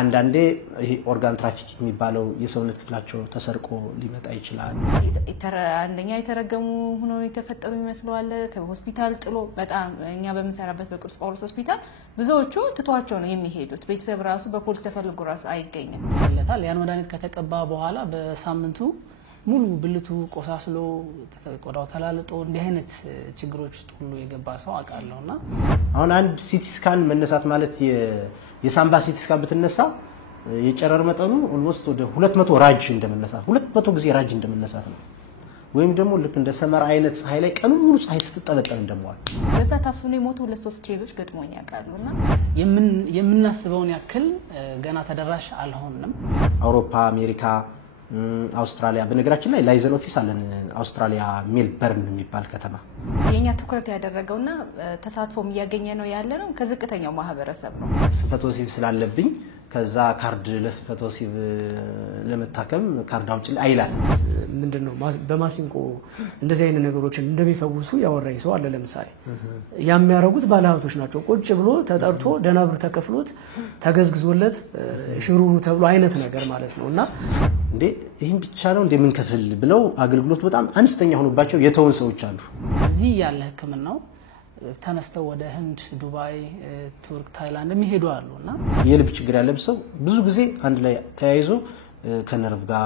አንዳንዴ ይሄ ኦርጋን ትራፊክ የሚባለው የሰውነት ክፍላቸው ተሰርቆ ሊመጣ ይችላል። አንደኛ የተረገሙ ሆኖ የተፈጠሩ ይመስላል ከሆስፒታል ጥሎ በጣም እኛ በመሰራበት በቅዱስ ጳውሎስ ሆስፒታል ብዙዎቹ ትቷቸው ነው የሚሄዱት። ቤተሰብ ራሱ በፖሊስ ተፈልጎ ራሱ አይገኝም። ያን መድኃኒት ከተቀባ በኋላ በሳምንቱ ሙሉ ብልቱ ቆሳስሎ ቆዳው ተላልጦ እንዲህ አይነት ችግሮች ውስጥ ሁሉ የገባ ሰው አቃለውና አሁን አንድ ሲቲ ስካን መነሳት ማለት የሳምባ ሲቲ ስካን ብትነሳ የጨረር መጠኑ ኦልሞስት ወደ 200 ራጅ እንደመነሳት 200 ጊዜ ራጅ እንደመነሳት ነው። ወይም ደግሞ ልክ እንደ ሰመራ አይነት ፀሐይ ላይ ቀኑ ሙሉ ፀሐይ ስትጠለጠል እንደመዋል በዛ ታፍኖ የሞቱ 2-3 ኬዞች ገጥሞኝ ያውቃሉና የምናስበውን ያክል ገና ተደራሽ አልሆንም። አውሮፓ፣ አሜሪካ፣ አውስትራሊያ በነገራችን ላይ ላይዘን ኦፊስ አለን አውስትራሊያ ሜልበርን የሚባል ከተማ። የኛ ትኩረት ያደረገውና ተሳትፎም እያገኘ ነው ያለ ነው ከዝቅተኛው ማህበረሰብ ነው። ስንፈተ ወሲብ ስላለብኝ ከዛ ካርድ ለስንፈተ ወሲብ ለመታከም ካርድ አውጪ አይላት ምንድነው በማሲንቆ እንደዚህ አይነት ነገሮችን እንደሚፈውሱ ያወራኝ ሰው አለ። ለምሳሌ የሚያረጉት ባለሀብቶች ናቸው። ቁጭ ብሎ ተጠርቶ ደናብር ተከፍሎት ተገዝግዞለት ሽሩሩ ተብሎ አይነት ነገር ማለት ነውና እንዴ ይሄን ብቻ ነው እንደምንከፍል ብለው አገልግሎት በጣም አነስተኛ ሆኖባቸው የተውን ሰዎች አሉ። እዚህ ያለ ህክምናው ተነስተው ወደ ህንድ፣ ዱባይ፣ ቱርክ፣ ታይላንድ የሚሄዱ አሉና የልብ ችግር ያለብሰው ብዙ ጊዜ አንድ ላይ ተያይዞ ከነርቭ ጋር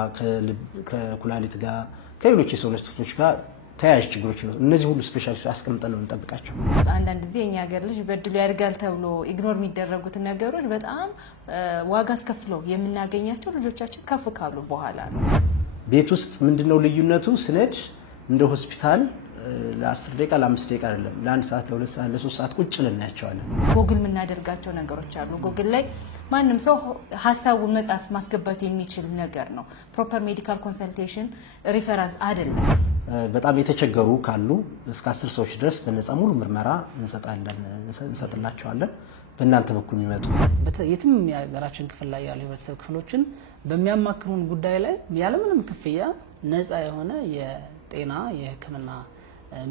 ከኩላሊት ጋር ከሌሎች የሰውነት ክፍሎች ጋር ተያያዥ ችግሮች ነው። እነዚህ ሁሉ ስፔሻሊስቶች አስቀምጠን ነው እንጠብቃቸው። አንዳንድ ጊዜ እኛ ሀገር ልጅ በድሉ ያድጋል ተብሎ ኢግኖር የሚደረጉት ነገሮች በጣም ዋጋ አስከፍለው የምናገኛቸው ልጆቻችን ከፍ ካሉ በኋላ ነው። ቤት ውስጥ ምንድነው ልዩነቱ? ስነድ እንደ ሆስፒታል ለ10 ደቂቃ ለ5 ደቂቃ አይደለም ለ1 ሰዓት ለ2 ሰዓት ለ3 ሰዓት ቁጭ ልናያቸዋለን። ጎግል የምናደርጋቸው ነገሮች አሉ። ጎግል ላይ ማንም ሰው ሐሳቡን መጻፍ ማስገባት የሚችል ነገር ነው። ፕሮፐር ሜዲካል ኮንሰልቴሽን ሪፈረንስ አይደለም። በጣም የተቸገሩ ካሉ እስከ 10 ሰዎች ድረስ በነፃ ሙሉ ምርመራ እንሰጥላቸዋለን። በእናንተ በኩል የሚመጡ የትም የሀገራችን ክፍል ላይ ያሉ የህብረተሰብ ክፍሎችን በሚያማክሩን ጉዳይ ላይ ያለምንም ክፍያ ነፃ የሆነ የጤና የህክምና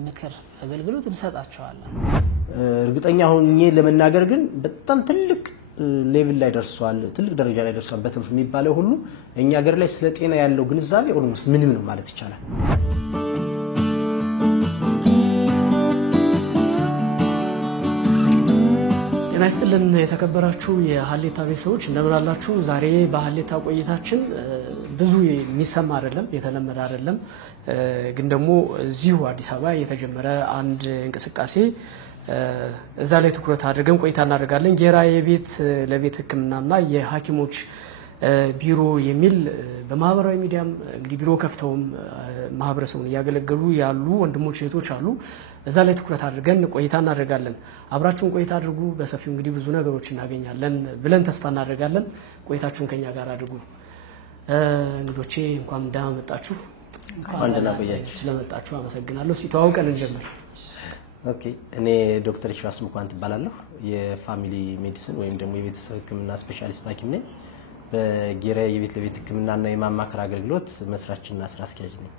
ምክር አገልግሎት እንሰጣቸዋለን። እርግጠኛ ሆኜ ለመናገር ግን በጣም ትልቅ ሌቭል ላይ ደርሷል፣ ትልቅ ደረጃ ላይ ደርሷል በትምህርት የሚባለው ሁሉ እኛ ሀገር ላይ ስለ ጤና ያለው ግንዛቤ ኦልሞስት ምንም ነው ማለት ይቻላል። ጤና ይስጥልን የተከበራችሁ የሀሌታ ቤተሰቦች እንደምን አላችሁ? ዛሬ በሀሌታ ቆይታችን ብዙ የሚሰማ አይደለም የተለመደ አይደለም፣ ግን ደግሞ እዚሁ አዲስ አበባ የተጀመረ አንድ እንቅስቃሴ እዛ ላይ ትኩረት አድርገን ቆይታ እናደርጋለን። ጌራ የቤት ለቤት ህክምናና የሐኪሞች ቢሮ የሚል በማህበራዊ ሚዲያም እንግዲህ ቢሮ ከፍተውም ማህበረሰቡን እያገለገሉ ያሉ ወንድሞች እህቶች አሉ። እዛ ላይ ትኩረት አድርገን ቆይታ እናደርጋለን። አብራችሁን ቆይታ አድርጉ። በሰፊው እንግዲህ ብዙ ነገሮች እናገኛለን ብለን ተስፋ እናደርጋለን። ቆይታችሁን ከኛ ጋር አድርጉ። እንግዶቼ እንኳን ደህና መጣችሁ። እንኳን ደህና ቆያችሁ። ስለመጣችሁ አመሰግናለሁ። ሲተዋውቀን እንጀምር። ኦኬ፣ እኔ ዶክተር ሺዋስ ሙኳን እባላለሁ። የፋሚሊ ሜዲሲን ወይም ደግሞ የቤተሰብ ህክምና ስፔሻሊስት ሐኪም ነኝ። በጌራ የቤት ለቤት ህክምናና የማማከር አገልግሎት መስራችና ስራ አስኪያጅ ነኝ።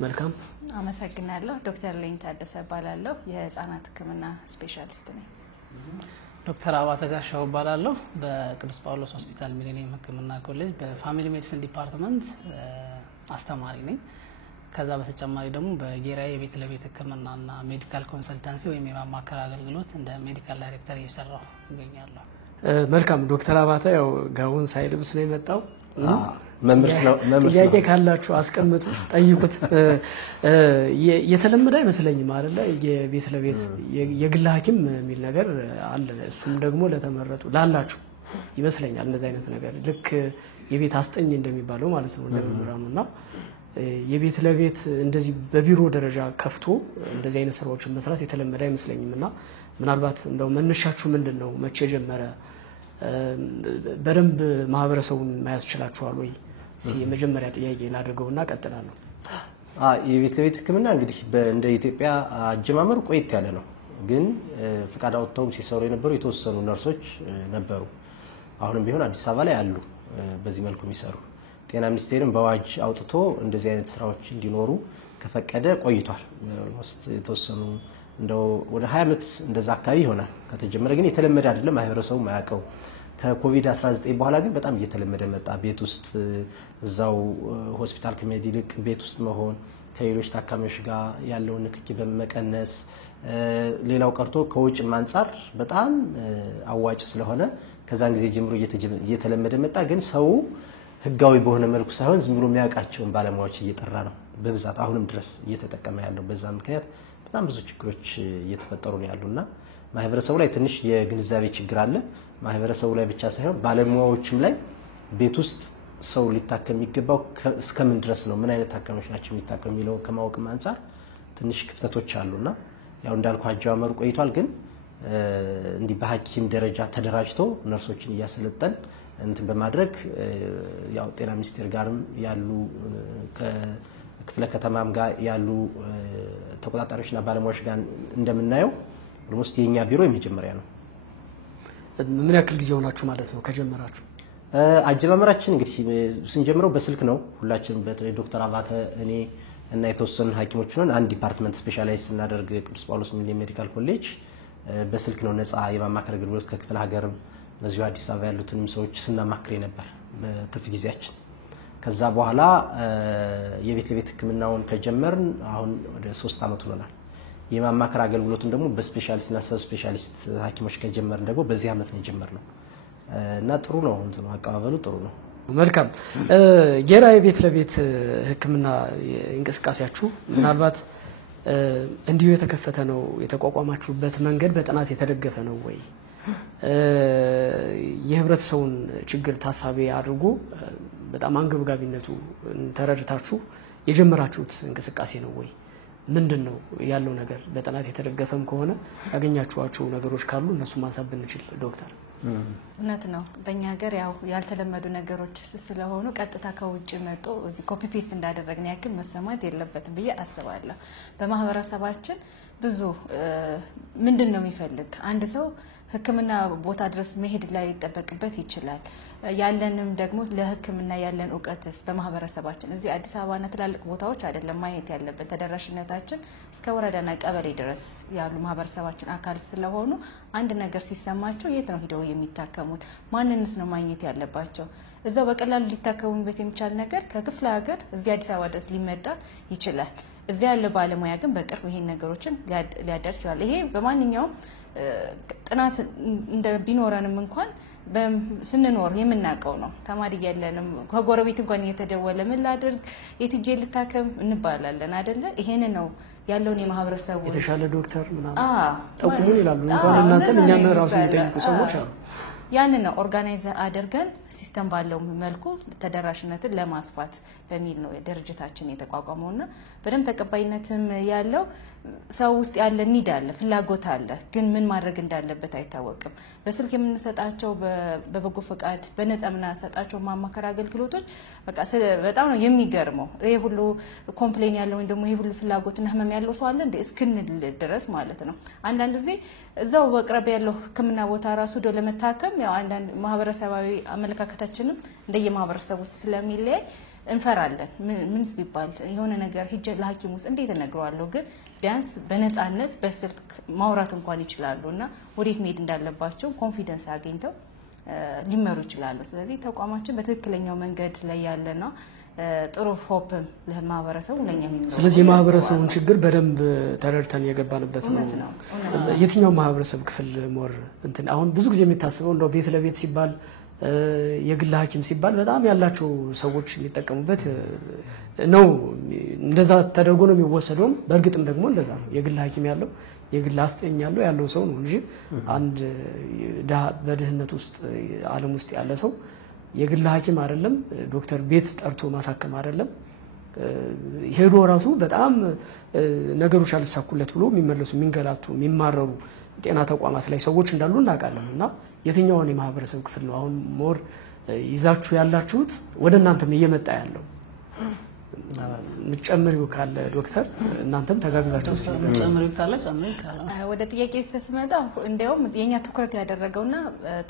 መልካም አመሰግናለሁ። ዶክተር ሌን ታደሰ እባላለሁ። የህፃናት ህክምና ስፔሻሊስት ነኝ። ዶክተር አባተ ጋሻው እባላለሁ። በቅዱስ ጳውሎስ ሆስፒታል ሚሊኒየም ህክምና ኮሌጅ በፋሚሊ ሜዲሲን ዲፓርትመንት አስተማሪ ነኝ። ከዛ በተጨማሪ ደግሞ በጌራ የቤት ለቤት ህክምናና ሜዲካል ኮንሰልታንሲ ወይም የማማከር አገልግሎት እንደ ሜዲካል ዳይሬክተር እየሰራሁ እገኛለሁ። መልካም ዶክተር አባተ ያው ጋውን ሳይልብስ ነው የመጣው። ጥያቄ ካላችሁ አስቀምጡ፣ ጠይቁት። የተለመደ አይመስለኝም አይደለ? የቤት ለቤት የግል ሐኪም የሚል ነገር አለ። እሱም ደግሞ ለተመረጡ ላላችሁ ይመስለኛል እንደዚህ አይነት ነገር ልክ የቤት አስጠኝ እንደሚባለው ማለት ነው እንደምራኑና የቤት ለቤት እንደዚህ በቢሮ ደረጃ ከፍቶ እንደዚህ አይነት ስራዎችን መስራት የተለመደ አይመስለኝምና ምናልባት እንደው መነሻችሁ ምንድነው? መቼ ጀመረ? በደንብ ማህበረሰቡን ማያስችላችኋል ወይ? የመጀመሪያ ጥያቄ ላድርገውና ቀጥላለሁ። የቤት ለቤት ህክምና እንግዲህ እንደ ኢትዮጵያ አጀማመሩ ቆይት ያለ ነው። ግን ፍቃድ አውጥተው ሲሰሩ የነበሩ የተወሰኑ ነርሶች ነበሩ። አሁንም ቢሆን አዲስ አበባ ላይ አሉ በዚህ መልኩ የሚሰሩ። ጤና ሚኒስቴርም በአዋጅ አውጥቶ እንደዚህ አይነት ስራዎች እንዲኖሩ ከፈቀደ ቆይቷል። የተወሰኑ እንደው ወደ 20 ዓመት እንደዛ አካባቢ ይሆናል ከተጀመረ። ግን የተለመደ አይደለም፣ ማህበረሰቡ ማያውቀው ከኮቪድ-19 በኋላ ግን በጣም እየተለመደ መጣ። ቤት ውስጥ እዛው ሆስፒታል ከመሄድ ይልቅ ቤት ውስጥ መሆን ከሌሎች ታካሚዎች ጋር ያለውን ንክኪ በመቀነስ ሌላው ቀርቶ ከውጭም አንፃር በጣም አዋጭ ስለሆነ ከዛን ጊዜ ጀምሮ እየተለመደ መጣ። ግን ሰው ህጋዊ በሆነ መልኩ ሳይሆን ዝም ብሎ የሚያውቃቸውን ባለሙያዎች እየጠራ ነው በብዛት አሁንም ድረስ እየተጠቀመ ያለው። በዛ ምክንያት በጣም ብዙ ችግሮች እየተፈጠሩ ነው ያሉና ማህበረሰቡ ላይ ትንሽ የግንዛቤ ችግር አለ። ማህበረሰቡ ላይ ብቻ ሳይሆን ባለሙያዎችም ላይ ቤት ውስጥ ሰው ሊታከም የሚገባው እስከምን ድረስ ነው፣ ምን አይነት ታካሚዎች ናቸው የሚታከሙ የሚለው ከማወቅም አንፃር ትንሽ ክፍተቶች አሉና ያው እንዳልኩ አጀማመሩ ቆይቷል። ግን እንዲህ በሐኪም ደረጃ ተደራጅቶ ነርሶችን እያሰለጠን እንትን በማድረግ ያው ጤና ሚኒስቴር ጋርም ያሉ ከክፍለ ከተማም ጋር ያሉ ተቆጣጣሪዎችና ባለሙያዎች ጋር እንደምናየው ኦልሞስት የኛ ቢሮ የመጀመሪያ ነው። ምን ያክል ጊዜ ሆናችሁ ማለት ነው ከጀመራችሁ? አጀማመራችን እንግዲህ ስንጀምረው በስልክ ነው። ሁላችንም በተለይ ዶክተር አባተ እኔ እና የተወሰኑ ሐኪሞች ሆነን አንድ ዲፓርትመንት ስፔሻላይዝ ስናደርግ ቅዱስ ጳውሎስ ሚሊኒየም ሜዲካል ኮሌጅ በስልክ ነው ነፃ የማማከር አገልግሎት ከክፍለ ሀገርም እዚሁ አዲስ አበባ ያሉትንም ሰዎች ስናማክር ነበር በትርፍ ጊዜያችን። ከዛ በኋላ የቤት ለቤት ሕክምናውን ከጀመርን አሁን ወደ 3 ዓመት ሆኖናል። የማማከር አገልግሎቱን ደግሞ በስፔሻሊስትና ሰብ ስፔሻሊስት ሐኪሞች ከጀመርን ደግሞ በዚህ ዓመት ነው የጀመርነው እና ጥሩ ነው እንትኑ አቀባበሉ ጥሩ ነው። መልካም ጌራ የቤት ለቤት ሕክምና እንቅስቃሴያችሁ ምናልባት እንዲሁ የተከፈተ ነው? የተቋቋማችሁበት መንገድ በጥናት የተደገፈ ነው ወይ? የህብረተሰቡን ችግር ታሳቢ አድርጎ በጣም አንገብጋቢነቱ ተረድታችሁ የጀመራችሁት እንቅስቃሴ ነው ወይ? ምንድን ነው ያለው ነገር? በጥናት የተደገፈም ከሆነ ያገኛችኋቸው ነገሮች ካሉ እነሱ ማንሳት ብንችል ዶክተር። እውነት ነው። በእኛ ሀገር ያው ያልተለመዱ ነገሮች ስለሆኑ ቀጥታ ከውጭ መጥቶ እዚህ ኮፒ ፔስት እንዳደረግን ያክል መሰማት የለበትም ብዬ አስባለሁ። በማህበረሰባችን ብዙ ምንድን ነው የሚፈልግ አንድ ሰው ሕክምና ቦታ ድረስ መሄድ ላይ ይጠበቅበት ይችላል። ያለንም ደግሞ ለሕክምና ያለን እውቀትስ በማህበረሰባችን እዚህ አዲስ አበባና ትላልቅ ቦታዎች አይደለም ማየት ያለብን። ተደራሽነታችን እስከ ወረዳና ቀበሌ ድረስ ያሉ ማህበረሰባችን አካል ስለሆኑ አንድ ነገር ሲሰማቸው የት ነው ሄደው የሚታከሙት? ማንንስ ነው ማግኘት ያለባቸው? እዛው በቀላሉ ሊታከሙበት የሚቻል ነገር ከክፍለ ሀገር እዚህ አዲስ አበባ ድረስ ሊመጣ ይችላል። እዚያ ያለ ባለሙያ ግን በቅርብ ይሄን ነገሮችን ሊያደርስ ይችላል። ይሄ በማንኛውም ጥናት እንደ ቢኖረንም እንኳን ስንኖር የምናውቀው ነው። ተማሪ ያለንም ከጎረቤት እንኳን እየተደወለ ምን ላድርግ የትጄ ልታከም እንባላለን አይደለ? ይሄን ነው ያለውን የማህበረሰቡ የተሻለ ዶክተር ምናምን ጠቁሙን ይላሉ። እንኳን እናንተን እኛን ራሱ የሚጠይቁ ሰዎች አሉ። ያንን ነው ኦርጋናይዝ አድርገን ሲስተም ባለው መልኩ ተደራሽነትን ለማስፋት በሚል ነው ድርጅታችን የተቋቋመውና በደንብ ተቀባይነትም ያለው ሰው ውስጥ ያለ ኒድ አለ፣ ፍላጎት አለ። ግን ምን ማድረግ እንዳለበት አይታወቅም። በስልክ የምንሰጣቸው በበጎ ፈቃድ በነፃ የምንሰጣቸው ማማከር አገልግሎቶች በጣም ነው የሚገርመው። ይሄ ሁሉ ኮምፕሌን ያለው ወይ ደግሞ ይሄ ሁሉ ፍላጎትና ህመም ያለው ሰው አለ እንደ እስክንል ድረስ ማለት ነው። አንዳንድ ጊዜ እዛው በቅርብ ያለው ሕክምና ቦታ ራሱ ዶ ለመታከም ያው አንዳንድ ማህበረሰባዊ አመለካከታችንም እንደየማህበረሰቡ ስለሚለያይ እንፈራለን። ምንስ ቢባል የሆነ ነገር ሂጅ ለሐኪም ውስጥ እንዴት እነግረዋለሁ? ግን ቢያንስ በነፃነት በስልክ ማውራት እንኳን ይችላሉ እና ወዴት መሄድ እንዳለባቸው ኮንፊደንስ አግኝተው ሊመሩ ይችላሉ። ስለዚህ ተቋማችን በትክክለኛው መንገድ ላይ ያለ ነው። ጥሩ ሆፕም ለማህበረሰቡ ለኛ የሚኖር። ስለዚህ የማህበረሰቡን ችግር በደንብ ተረድተን የገባንበት ነው። የትኛው ማህበረሰብ ክፍል ሞር እንትን አሁን ብዙ ጊዜ የሚታስበው እንደው ቤት ለቤት ሲባል የግል ሐኪም ሲባል በጣም ያላቸው ሰዎች የሚጠቀሙበት ነው። እንደዛ ተደርጎ ነው የሚወሰደው። በእርግጥም ደግሞ እንደዛ ነው። የግል ሐኪም ያለው የግል አስጠኝ ያለው ሰው ነው እንጂ አንድ በድህነት ውስጥ ዓለም ውስጥ ያለ ሰው የግል ሐኪም አይደለም። ዶክተር ቤት ጠርቶ ማሳከም አይደለም። ሄዶ ራሱ በጣም ነገሮች አልሳኩለት ብሎ የሚመለሱ የሚንገላቱ የሚማረሩ ጤና ተቋማት ላይ ሰዎች እንዳሉ እናውቃለን። እና የትኛውን የማህበረሰብ ክፍል ነው አሁን ሞር ይዛችሁ ያላችሁት ወደ እናንተም እየመጣ ያለው? ምጨምሪው ካለ ዶክተር እናንተም ተጋግዛችሁ ምጨምሪው ካለ ጨምሪው ካለ ወደ ጥያቄ ስስመጣ እንደውም የኛ ትኩረት ያደረገውና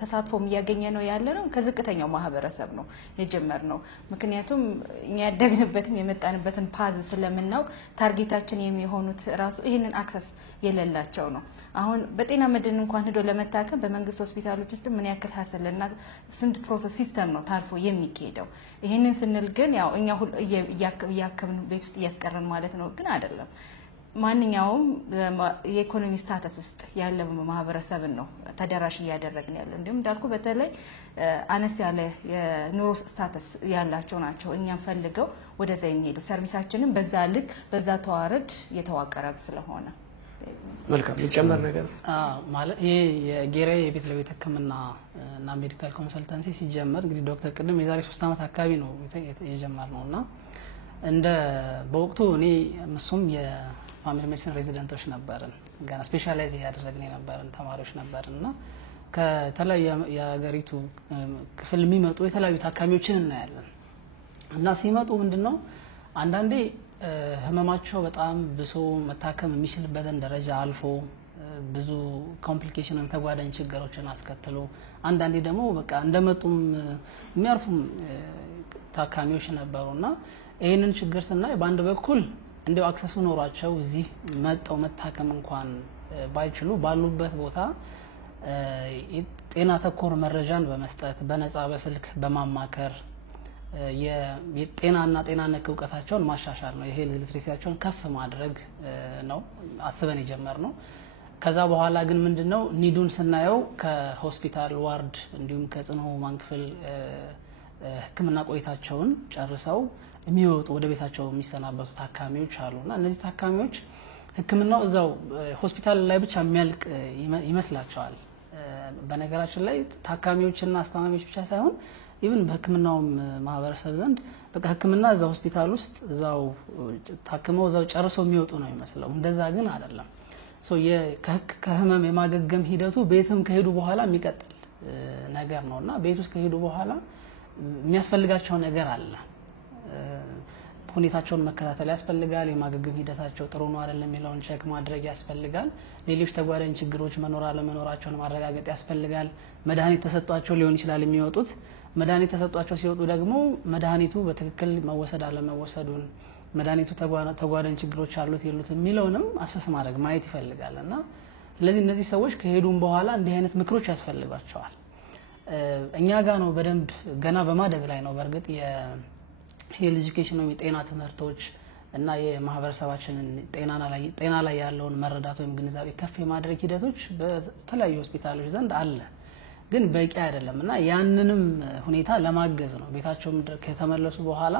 ተሳትፎም እያገኘ ነው ያለ ነው ከዝቅተኛው ማህበረሰብ ነው የጀመርነው። ምክንያቱም እኛ ያደግንበትም የመጣንበትን ፓዝ ስለምናውቅ ታርጌታችን የሚሆኑት ራሱ ይሄንን አክሰስ የሌላቸው ነው። አሁን በጤና መድን እንኳን ሄዶ ለመታከም በመንግስት ሆስፒታሎች ውስጥ ምን ያክል ሀሰልና ስንት ፕሮሰስ ሲስተም ነው ታልፎ የሚካሄደው። ይሄንን ስንል ግን ያው እኛ ሁሉ ያከምን ቤት ውስጥ እያስቀረን ማለት ነው ግን አይደለም። ማንኛውም የኢኮኖሚ ስታተስ ውስጥ ያለ ማህበረሰብን ነው ተደራሽ እያደረግን ያለው። እንዲሁም እንዳልኩ በተለይ አነስ ያለ የኑሮ ስታተስ ያላቸው ናቸው እኛን ፈልገው ወደዛ የሚሄዱ። ሰርቪሳችንን በዛ ልክ በዛ ተዋረድ የተዋቀረ ስለሆነ መልካም ይጨመር ነገር ማለት ይሄ የጌራዬ የቤት ለቤት ህክምና እና ሜዲካል ኮንሰልታንሲ ሲጀመር እንግዲህ ዶክተር ቅድም የዛሬ 3 አመት አካባቢ ነው የጀመርነውና እንደ በወቅቱ እኔ እሱም የፋሚሊ ሜዲሲን ሬዚደንቶች ነበርን ገና ስፔሻላይዝ ያደረግን የነበርን ተማሪዎች ነበርና ከተለያዩ የሀገሪቱ ክፍል የሚመጡ የተለያዩ ታካሚዎችን እናያለን እና ሲመጡ ምንድነው አንዳንዴ ህመማቸው በጣም ብሶ መታከም የሚችልበትን ደረጃ አልፎ ብዙ ኮምፕሊኬሽን ተጓዳኝ ችግሮችን አስከትሎ አንዳንዴ ደግሞ በቃ እንደመጡም የሚያርፉም ታካሚዎች ነበሩና ይሄንን ችግር ስናይ በአንድ በኩል እንደው አክሰሱ ኖሯቸው እዚህ መጣው መታከም እንኳን ባይችሉ ባሉበት ቦታ የጤና ተኮር መረጃን በመስጠት በነፃ በስልክ በማማከር የጤናና ጤና ነክ ዕውቀታቸውን ማሻሻል ነው። የሄልዝ ሊትሬሲያቸውን ከፍ ማድረግ ነው አስበን የጀመርነው። ከዛ በኋላ ግን ምንድነው ኒዱን ስናየው ከሆስፒታል ዋርድ እንዲሁም ከጽኑ ህሙማን ክፍል ህክምና ቆይታቸውን ጨርሰው የሚወጡ ወደ ቤታቸው የሚሰናበቱ ታካሚዎች አሉና እነዚህ ታካሚዎች ህክምናው እዛው ሆስፒታል ላይ ብቻ የሚያልቅ ይመስላቸዋል። በነገራችን ላይ ታካሚዎችና አስተማሚዎች ብቻ ሳይሆን ኢቭን በህክምናው ማህበረሰብ ዘንድ በቃ ህክምና እዛው ሆስፒታል ውስጥ እዛው ታክመው እዛው ጨርሰው የሚወጡ ነው የሚመስለው። እንደዛ ግን አይደለም። ከህመም የማገገም ሂደቱ ቤትም ከሄዱ በኋላ የሚቀጥል ነገር ነውና ቤት ውስጥ ከሄዱ በኋላ የሚያስፈልጋቸው ነገር አለ። ሁኔታቸውን መከታተል ያስፈልጋል። የማገገም ሂደታቸው ጥሩ ነው አይደለም የሚለውን ቼክ ማድረግ ያስፈልጋል። ሌሎች ተጓዳኝ ችግሮች መኖር አለመኖራቸውን ማረጋገጥ ያስፈልጋል። መድኃኒት ተሰጧቸው ሊሆን ይችላል የሚወጡት። መድኃኒት ተሰጧቸው ሲወጡ ደግሞ መድኃኒቱ በትክክል መወሰድ አለመወሰዱን መድኃኒቱ ተጓዳኝ ችግሮች አሉት የሉት የሚለውንም አሰስ ማድረግ ማየት ይፈልጋልና ስለዚህ እነዚህ ሰዎች ከሄዱም በኋላ እንዲህ አይነት ምክሮች ያስፈልጋቸዋል። እኛ ጋር ነው በደንብ ገና በማደግ ላይ ነው። በእርግጥ የሄልዝ ኤጁኬሽን ነው የጤና ትምህርቶች እና የማህበረሰባችንን ጤና ላይ ያለውን መረዳት ወይም ግንዛቤ ከፍ የማድረግ ሂደቶች በተለያዩ ሆስፒታሎች ዘንድ አለ፣ ግን በቂ አይደለምና ያንንም ሁኔታ ለማገዝ ነው ቤታቸው ከተመለሱ በኋላ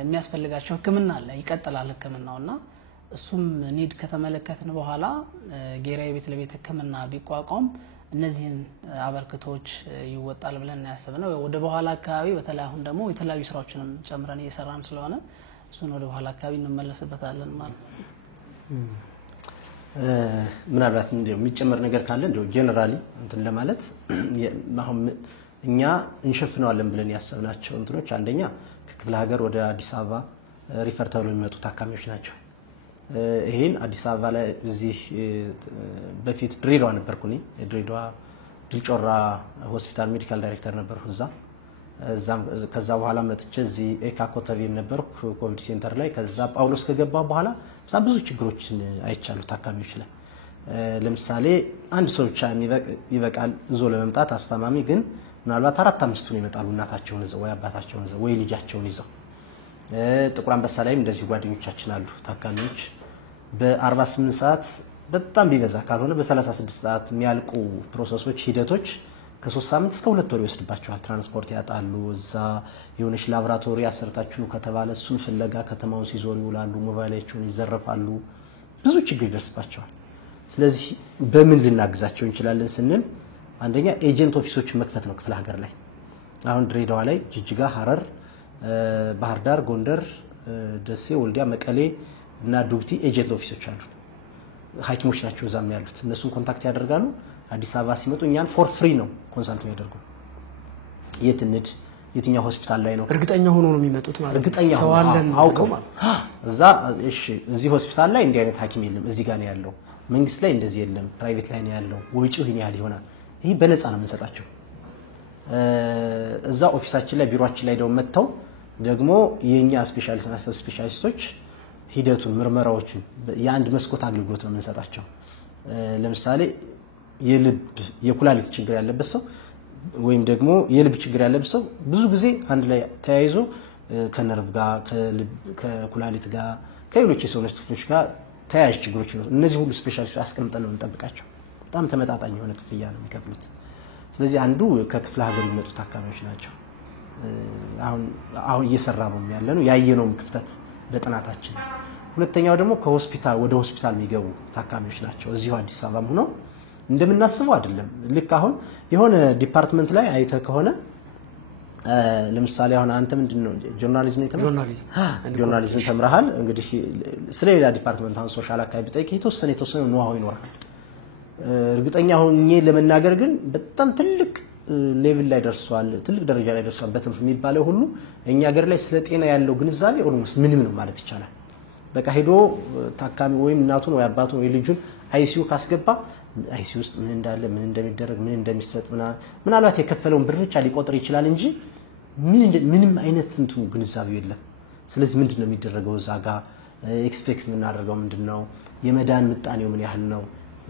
የሚያስፈልጋቸው ህክምና አለ፣ ይቀጥላል ህክምናውና እሱም ኒድ ከተመለከትን በኋላ ጌራዬ ቤት ለቤት ህክምና ቢቋቋም እነዚህን አበርክቶች ይወጣል ብለን ያስብነው። ወደ በኋላ አካባቢ በተለይ አሁን ደግሞ የተለያዩ ስራዎችንም ጨምረን እየሰራን ስለሆነ እሱን ወደ በኋላ አካባቢ እንመለስበታለን ማለት ነው። ምናልባት የሚጨመር ነገር ካለ እንደው ጄነራሊ እንትን ለማለት አሁን እኛ እንሸፍነዋለን ብለን ያሰብናቸው እንትኖች አንደኛ ከክፍለ ሀገር ወደ አዲስ አበባ ሪፈር ተብለው የሚመጡ ታካሚዎች ናቸው። ይሄን አዲስ አበባ ላይ እዚህ በፊት ድሬዳዋ ነበርኩ እኔ ድሬዳዋ ድልጮራ ሆስፒታል ሜዲካል ዳይሬክተር ነበርኩ እዛም ከዛ በኋላ መጥቼ እዚህ ኤካ ኮተቤም ነበርኩ ኮቪድ ሴንተር ላይ። ከዛ ጳውሎስ ከገባ በኋላ በጣም ብዙ ችግሮችን አይቻሉ ታካሚዎች ላይ። ለምሳሌ አንድ ሰው ብቻ ይበቃል ይዞ ለመምጣት አስተማሚ፣ ግን ምናልባት 4-5ቱን ይመጣሉ እናታቸውን ይዘው ወይ አባታቸውን ይዘው ወይ ልጃቸውን ይዘው። ጥቁር አንበሳ ላይም እንደዚህ ጓደኞቻችን አሉ ታካሚዎች በ48 ሰዓት በጣም ቢበዛ ካልሆነ በ36 ሰዓት የሚያልቁ ፕሮሰሶች ሂደቶች ከ3 ሳምንት እስከ 2 ወር ይወስድባቸዋል። ትራንስፖርት ያጣሉ። እዛ የሆነች ላብራቶሪ አሰርታችሁ ከተባለ እሱን ፍለጋ ከተማውን ሲዞሩ ይውላሉ። ሞባይላቸውን ይዘረፋሉ። ብዙ ችግር ይደርስባቸዋል። ስለዚህ በምን ልናግዛቸው እንችላለን ስንል አንደኛ ኤጀንት ኦፊሶችን መክፈት ነው ክፍለ ሀገር ላይ። አሁን ድሬዳዋ ላይ ጅጅጋ፣ ሐረር፣ ባህር ዳር፣ ጎንደር፣ ደሴ፣ ወልዲያ፣ መቀሌ እና ዱብቲ ኤጀንት ኦፊሶች አሉ። ሐኪሞች ናቸው እዛም ያሉት። እነሱን ኮንታክት ያደርጋሉ። አዲስ አበባ ሲመጡ እኛን ፎር ፍሪ ነው ኮንሳልት የሚያደርጉ። የት እንሂድ፣ የትኛው ሆስፒታል ላይ ነው እርግጠኛ ሆኖ ነው የሚመጡት ማለት ነው። እርግጠኛ ሰው አለን አውቀው እዛ እሺ እዚህ ሆስፒታል ላይ እንዲህ አይነት ሐኪም የለም እዚህ ጋር ነው ያለው መንግስት ላይ እንደዚህ የለም ፕራይቬት ላይ ነው ያለው ወጪው ይሄን ያህል ይሆናል ይሄ በነፃ ነው የምንሰጣቸው እዛ ኦፊሳችን ላይ ቢሮአችን ላይ ደው መተው ደግሞ የኛ ስፔሻሊስትና ሰብ ስፔሻሊስቶች ሂደቱን ምርመራዎችን የአንድ መስኮት አገልግሎት ነው የምንሰጣቸው ለምሳሌ የልብ የኩላሊት ችግር ያለበት ሰው ወይም ደግሞ የልብ ችግር ያለበት ሰው ብዙ ጊዜ አንድ ላይ ተያይዞ ከነርቭ ጋር ከኩላሊት ጋር ከሌሎች የሰውነት ክፍሎች ጋር ተያያዥ ችግሮች ነው እነዚህ ሁሉ ስፔሻሊስቶች አስቀምጠን ነው እንጠብቃቸው በጣም ተመጣጣኝ የሆነ ክፍያ ነው የሚከፍሉት ስለዚህ አንዱ ከክፍለ ሀገር የሚመጡ ታካሚዎች ናቸው አሁን እየሰራ ነው ያለነው ያየነውም ክፍተት በጥናታችን ሁለተኛው ደግሞ ከሆስፒታል ወደ ሆስፒታል የሚገቡ ታካሚዎች ናቸው እዚሁ አዲስ አበባም ሆነው እንደምናስበው አይደለም ልክ አሁን የሆነ ዲፓርትመንት ላይ አይተ ከሆነ ለምሳሌ አሁን አንተ ምንድነው ጆርናሊዝም ጆርናሊዝም ተምረሃል እንግዲህ ስለሌላ ዲፓርትመንት አሁን ሶሻል አካባቢ ጠይቅ የተወሰነ ነው ይኖራል እርግጠኛ ሆኜ ለመናገር ግን በጣም ትልቅ ሌቭል ላይ ደርሷል ትልቅ ደረጃ ላይ ደርሷል በትምህርት የሚባለው ሁሉ እኛ ሀገር ላይ ስለ ጤና ያለው ግንዛቤ ኦልሞስት ምንም ነው ማለት ይቻላል በቃ ሄዶ ታካሚ ወይም እናቱን ወይ አባቱን ወይ ልጁን አይሲዩ ካስገባ አይሲዩ ውስጥ ምን እንዳለ ምን እንደሚደረግ ምን እንደሚሰጥ ምናልባት የከፈለውን ብር ብቻ ሊቆጥር ይችላል እንጂ ምንም አይነት እንቱ ግንዛቤው የለም ስለዚህ ምንድነው የሚደረገው እዛ ጋር ኤክስፔክት የምናደርገው ምንድነው የመዳን ምጣኔው ምን ያህል ነው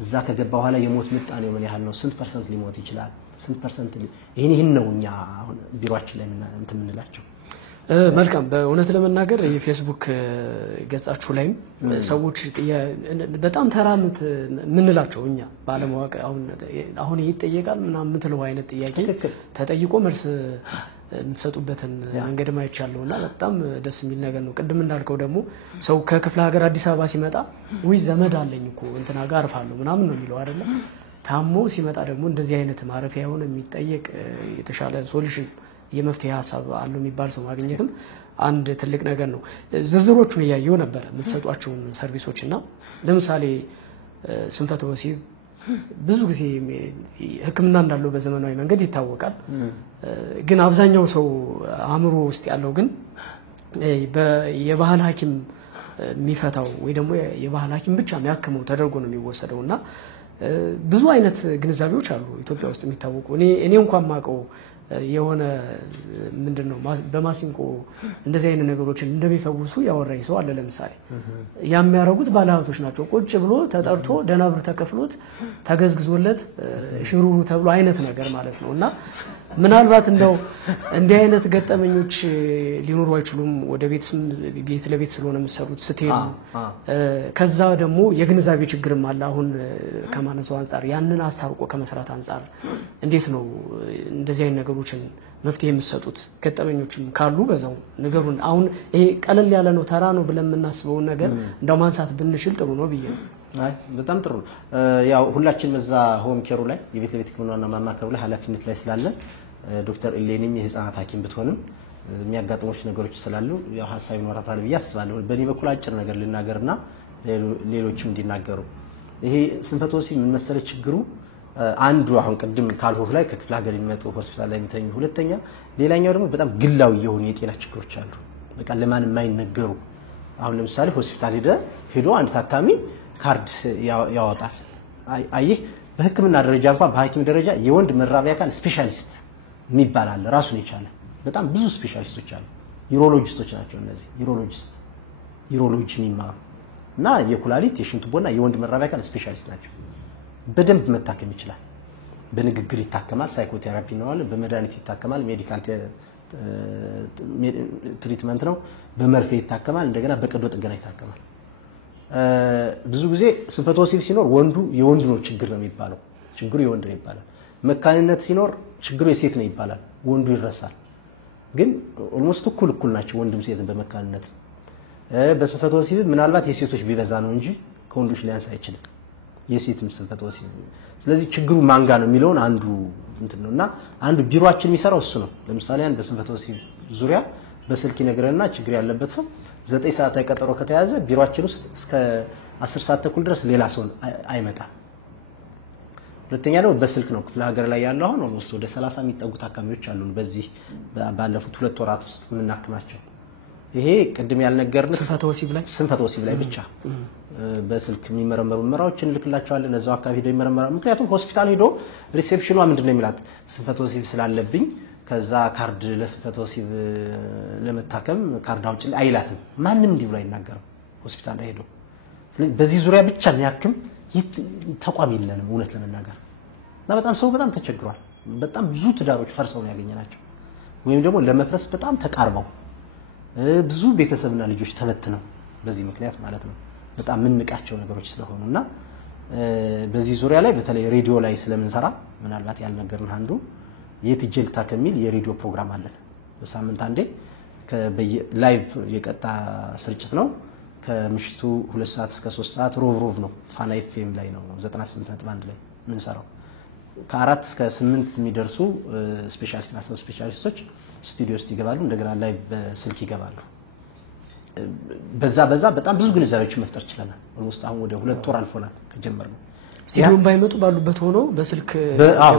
እዛ ከገባ በኋላ የሞት ምጣኔው ምን ያህል ነው ስንት ፐርሰንት ሊሞት ይችላል ስንት ፐርሰንት ይሄን ነው እኛ አሁን ቢሮአችን ላይ እንትን የምንላቸው መልካም በእውነት ለመናገር የፌስቡክ ገጻችሁ ላይ ሰዎች በጣም ተራምት ምንላቸው እኛ ባለማወቅ አሁን ይጠየቃል ምናምን የምትለው አይነት ጥያቄ ተጠይቆ መልስ የምትሰጡበትን መንገድ ማይቻለውና በጣም ደስ የሚል ነገር ነው ቅድም እንዳልከው ደግሞ ሰው ከክፍለ ሀገር አዲስ አበባ ሲመጣ ወይ ዘመድ አለኝ እኮ እንትና ጋር አርፋለሁ ምናምን ነው የሚለው አይደለ ታሞ ሲመጣ ደግሞ እንደዚህ አይነት ማረፊያ የሆነ የሚጠየቅ የተሻለ ሶሉሽን የመፍትሄ ሐሳብ አለው የሚባል ሰው ማግኘትም አንድ ትልቅ ነገር ነው ዝርዝሮቹን ያያየው ነበር የምትሰጧቸው ሰርቪሶችና ለምሳሌ ስንፈተ ወሲብ ብዙ ጊዜ ህክምና እንዳለው በዘመናዊ መንገድ ይታወቃል ግን አብዛኛው ሰው አእምሮ ውስጥ ያለው ግን የባህል ሐኪም የሚፈታው ወይ ደግሞ የባህል ሐኪም ብቻ የሚያክመው ተደርጎ ነው የሚወሰደውና ብዙ አይነት ግንዛቤዎች አሉ ኢትዮጵያ ውስጥ የሚታወቁ እኔ እንኳን ማቀው የሆነ ምንድነው በማሲንቆ እንደዚህ አይነት ነገሮችን እንደሚፈውሱ ያወራኝ ሰው አለ ለምሳሌ ያሚያረጉት ባለሀብቶች ናቸው ቁጭ ብሎ ተጠርቶ ደናብር ተከፍሎት ተገዝግዞለት ሽሩሩ ተብሎ አይነት ነገር ማለት ነውና ምናልባት እንደው እንዲህ አይነት ገጠመኞች ሊኖሩ አይችሉም ወደ ቤት ለቤት ስለሆነ መስሩት ስትሄዱ ከዛ ደግሞ የግንዛቤ ችግርም አለ አሁን ከማነሳው አንፃር ያንን አስታውቆ ከመስራት አንፃር እንዴት ነው እንደዚህ አይነት ነገሮችን መፍትሄ የምትሰጡት ገጠመኞችም ካሉ በዛው ነገሩን አሁን ይሄ ቀለል ያለ ነው ተራ ነው ብለን የምናስበው ነገር እንደው ማንሳት ብንችል ጥሩ ነው ብዬ አይ በጣም ጥሩ ያው ሁላችንም እዛ ሆም ኬሩ ላይ የቤት ለቤት ህክምናና ማማከሩ ላይ ኃላፊነት ላይ ስላለ ዶክተር ኢሌኒም የህፃናት ሐኪም ብትሆንም የሚያጋጥሙሽ ነገሮች ስላሉ ያው ሐሳብ ይኖራታል ብዬ አስባለሁ በእኔ በኩል አጭር ነገር ልናገርና ሌሎችም እንዲናገሩ ይሄ ስንፈተ ወሲብ ምን መሰለ ችግሩ አንዱ አሁን ቅድም ካልሆፍ ላይ ከክፍለ ሀገር የሚመጡ ሆስፒታል ላይ የሚተኙ ሁለተኛ ሌላኛው ደግሞ በጣም ግላዊ የሆኑ የጤና ችግሮች አሉ በቃ ለማን የማይነገሩ አሁን ለምሳሌ ሆስፒታል ሄዶ አንድ ታካሚ ካርድ ያወጣል አይህ በህክምና ደረጃ እንኳን በሐኪም ደረጃ የወንድ መራቢያ አካል ስፔሻሊስት የሚባል አለ ራሱን የቻለ በጣም ብዙ ስፔሻሊስቶች አሉ ዩሮሎጂስቶች ናቸው እነዚህ ዩሮሎጂ የሚማሩ እና የኩላሊት የሽንት ቱቦና የወንድ መራቢያ አካል ስፔሻሊስት ናቸው በደንብ መታከም ይችላል በንግግር ይታከማል ሳይኮቴራፒ ነው አለ በመድኃኒት ይታከማል ሜዲካል ትሪትመንት ነው በመርፌ ይታከማል እንደገና በቀዶ ጥገና ይታከማል ብዙ ጊዜ ስንፈተ ወሲብ ሲኖር የወንዱ ነው ችግር ነው የሚባለው ችግሩ የወንድ ነው ይባላል መካንነት ሲኖር ችግሩ የሴት ነው ይባላል ወንዱ ይረሳል ግን ኦልሞስት እኩል ናቸው ወንድም ሴትም በመካንነት በስንፈተ ወሲብ ምናልባት የሴቶች ቢበዛ ነው እንጂ ከወንዶች ሊያንስ አይችልም የሴትም ስንፈተ ወሲብ ስለዚህ ችግሩ ማንጋ ነው የሚለውን አንዱ እንትን ነውና አንዱ ቢሮአችን የሚሰራው እሱ ነው ለምሳሌ አንድ በስንፈተ ወሲብ ዙሪያ በስልክ ይነግረንና ችግር ያለበት ሰው 9 ሰዓት አይቀጠሮ ከተያዘ ቢሮአችን ውስጥ እስከ 10 ሰዓት ተኩል ድረስ ሌላ ሰው አይመጣም ሁለተኛ ደግሞ በስልክ ነው ክፍለ ሀገር ላይ ያለው አሁን ኦልሞስት ወደ 30 የሚጠጉ ታካሚዎች አሉን በዚህ ባለፉት 2 ወራት ውስጥ የምናክማቸው። ይሄ ቅድም ያልነገርን ስንፈተ ወሲብ ላይ ብቻ በስልክ የሚመረመሩ ምርመራዎችን ልክላቸዋለን እዛው አካባቢ ሄዶ ይመረመራል። ምክንያቱም ሆስፒታል ሄዶ ሪሴፕሽኗ ምንድነው የሚላት ስንፈተ ወሲብ ስላለብኝ ከዛ ካርድ ለስንፈተ ወሲብ ለመታከም ካርድ አውጪልኝ አይላትም። ማንም እንዲህ ብሎ አይናገርም ሆስፒታል ላይ ሄዶ። በዚህ ዙሪያ ብቻ የሚያክም ተቋም የለንም እውነት ለመናገር እና በጣም ሰው በጣም ተቸግሯል። በጣም ብዙ ትዳሮች ፈርሰው ነው ያገኘናቸው ወይም ደግሞ ለመፍረስ በጣም ተቃርበው ብዙ ቤተሰብና ልጆች ተበትነው በዚህ ምክንያት ማለት ነው በጣም ምንቃቸው ነገሮች ስለሆኑና በዚህ ዙሪያ ላይ በተለይ ሬዲዮ ላይ ስለምንሰራ ምናልባት ያልነገርን አንዱ የትጀልታ ከሚል የሬዲዮ ፕሮግራም አለን። በሳምንት አንዴ ላይቭ የቀጣ ስርጭት ነው ከምሽቱ 2 ሰዓት እስከ 3 ሰዓት ሮቭ ነው ፋና ኤፍኤም ላይ ነው 98.1 ላይ ምንሰራው። ከ4 እስከ 8 የሚደርሱ ስፔሻሊስትና ሰብ ስፔሻሊስቶች ስቱዲዮ ውስጥ ይገባሉ። እንደገና ላይ በስልክ ይገባሉ። በዛ በጣም ብዙ ግንዛቤዎችን መፍጠር ይችላል። ኦልሞስት አሁን ወደ 2 ወር አልፎናል ከጀመርነው። ስቱዲዮም ባይመጡ ባሉበት ሆኖ በስልክ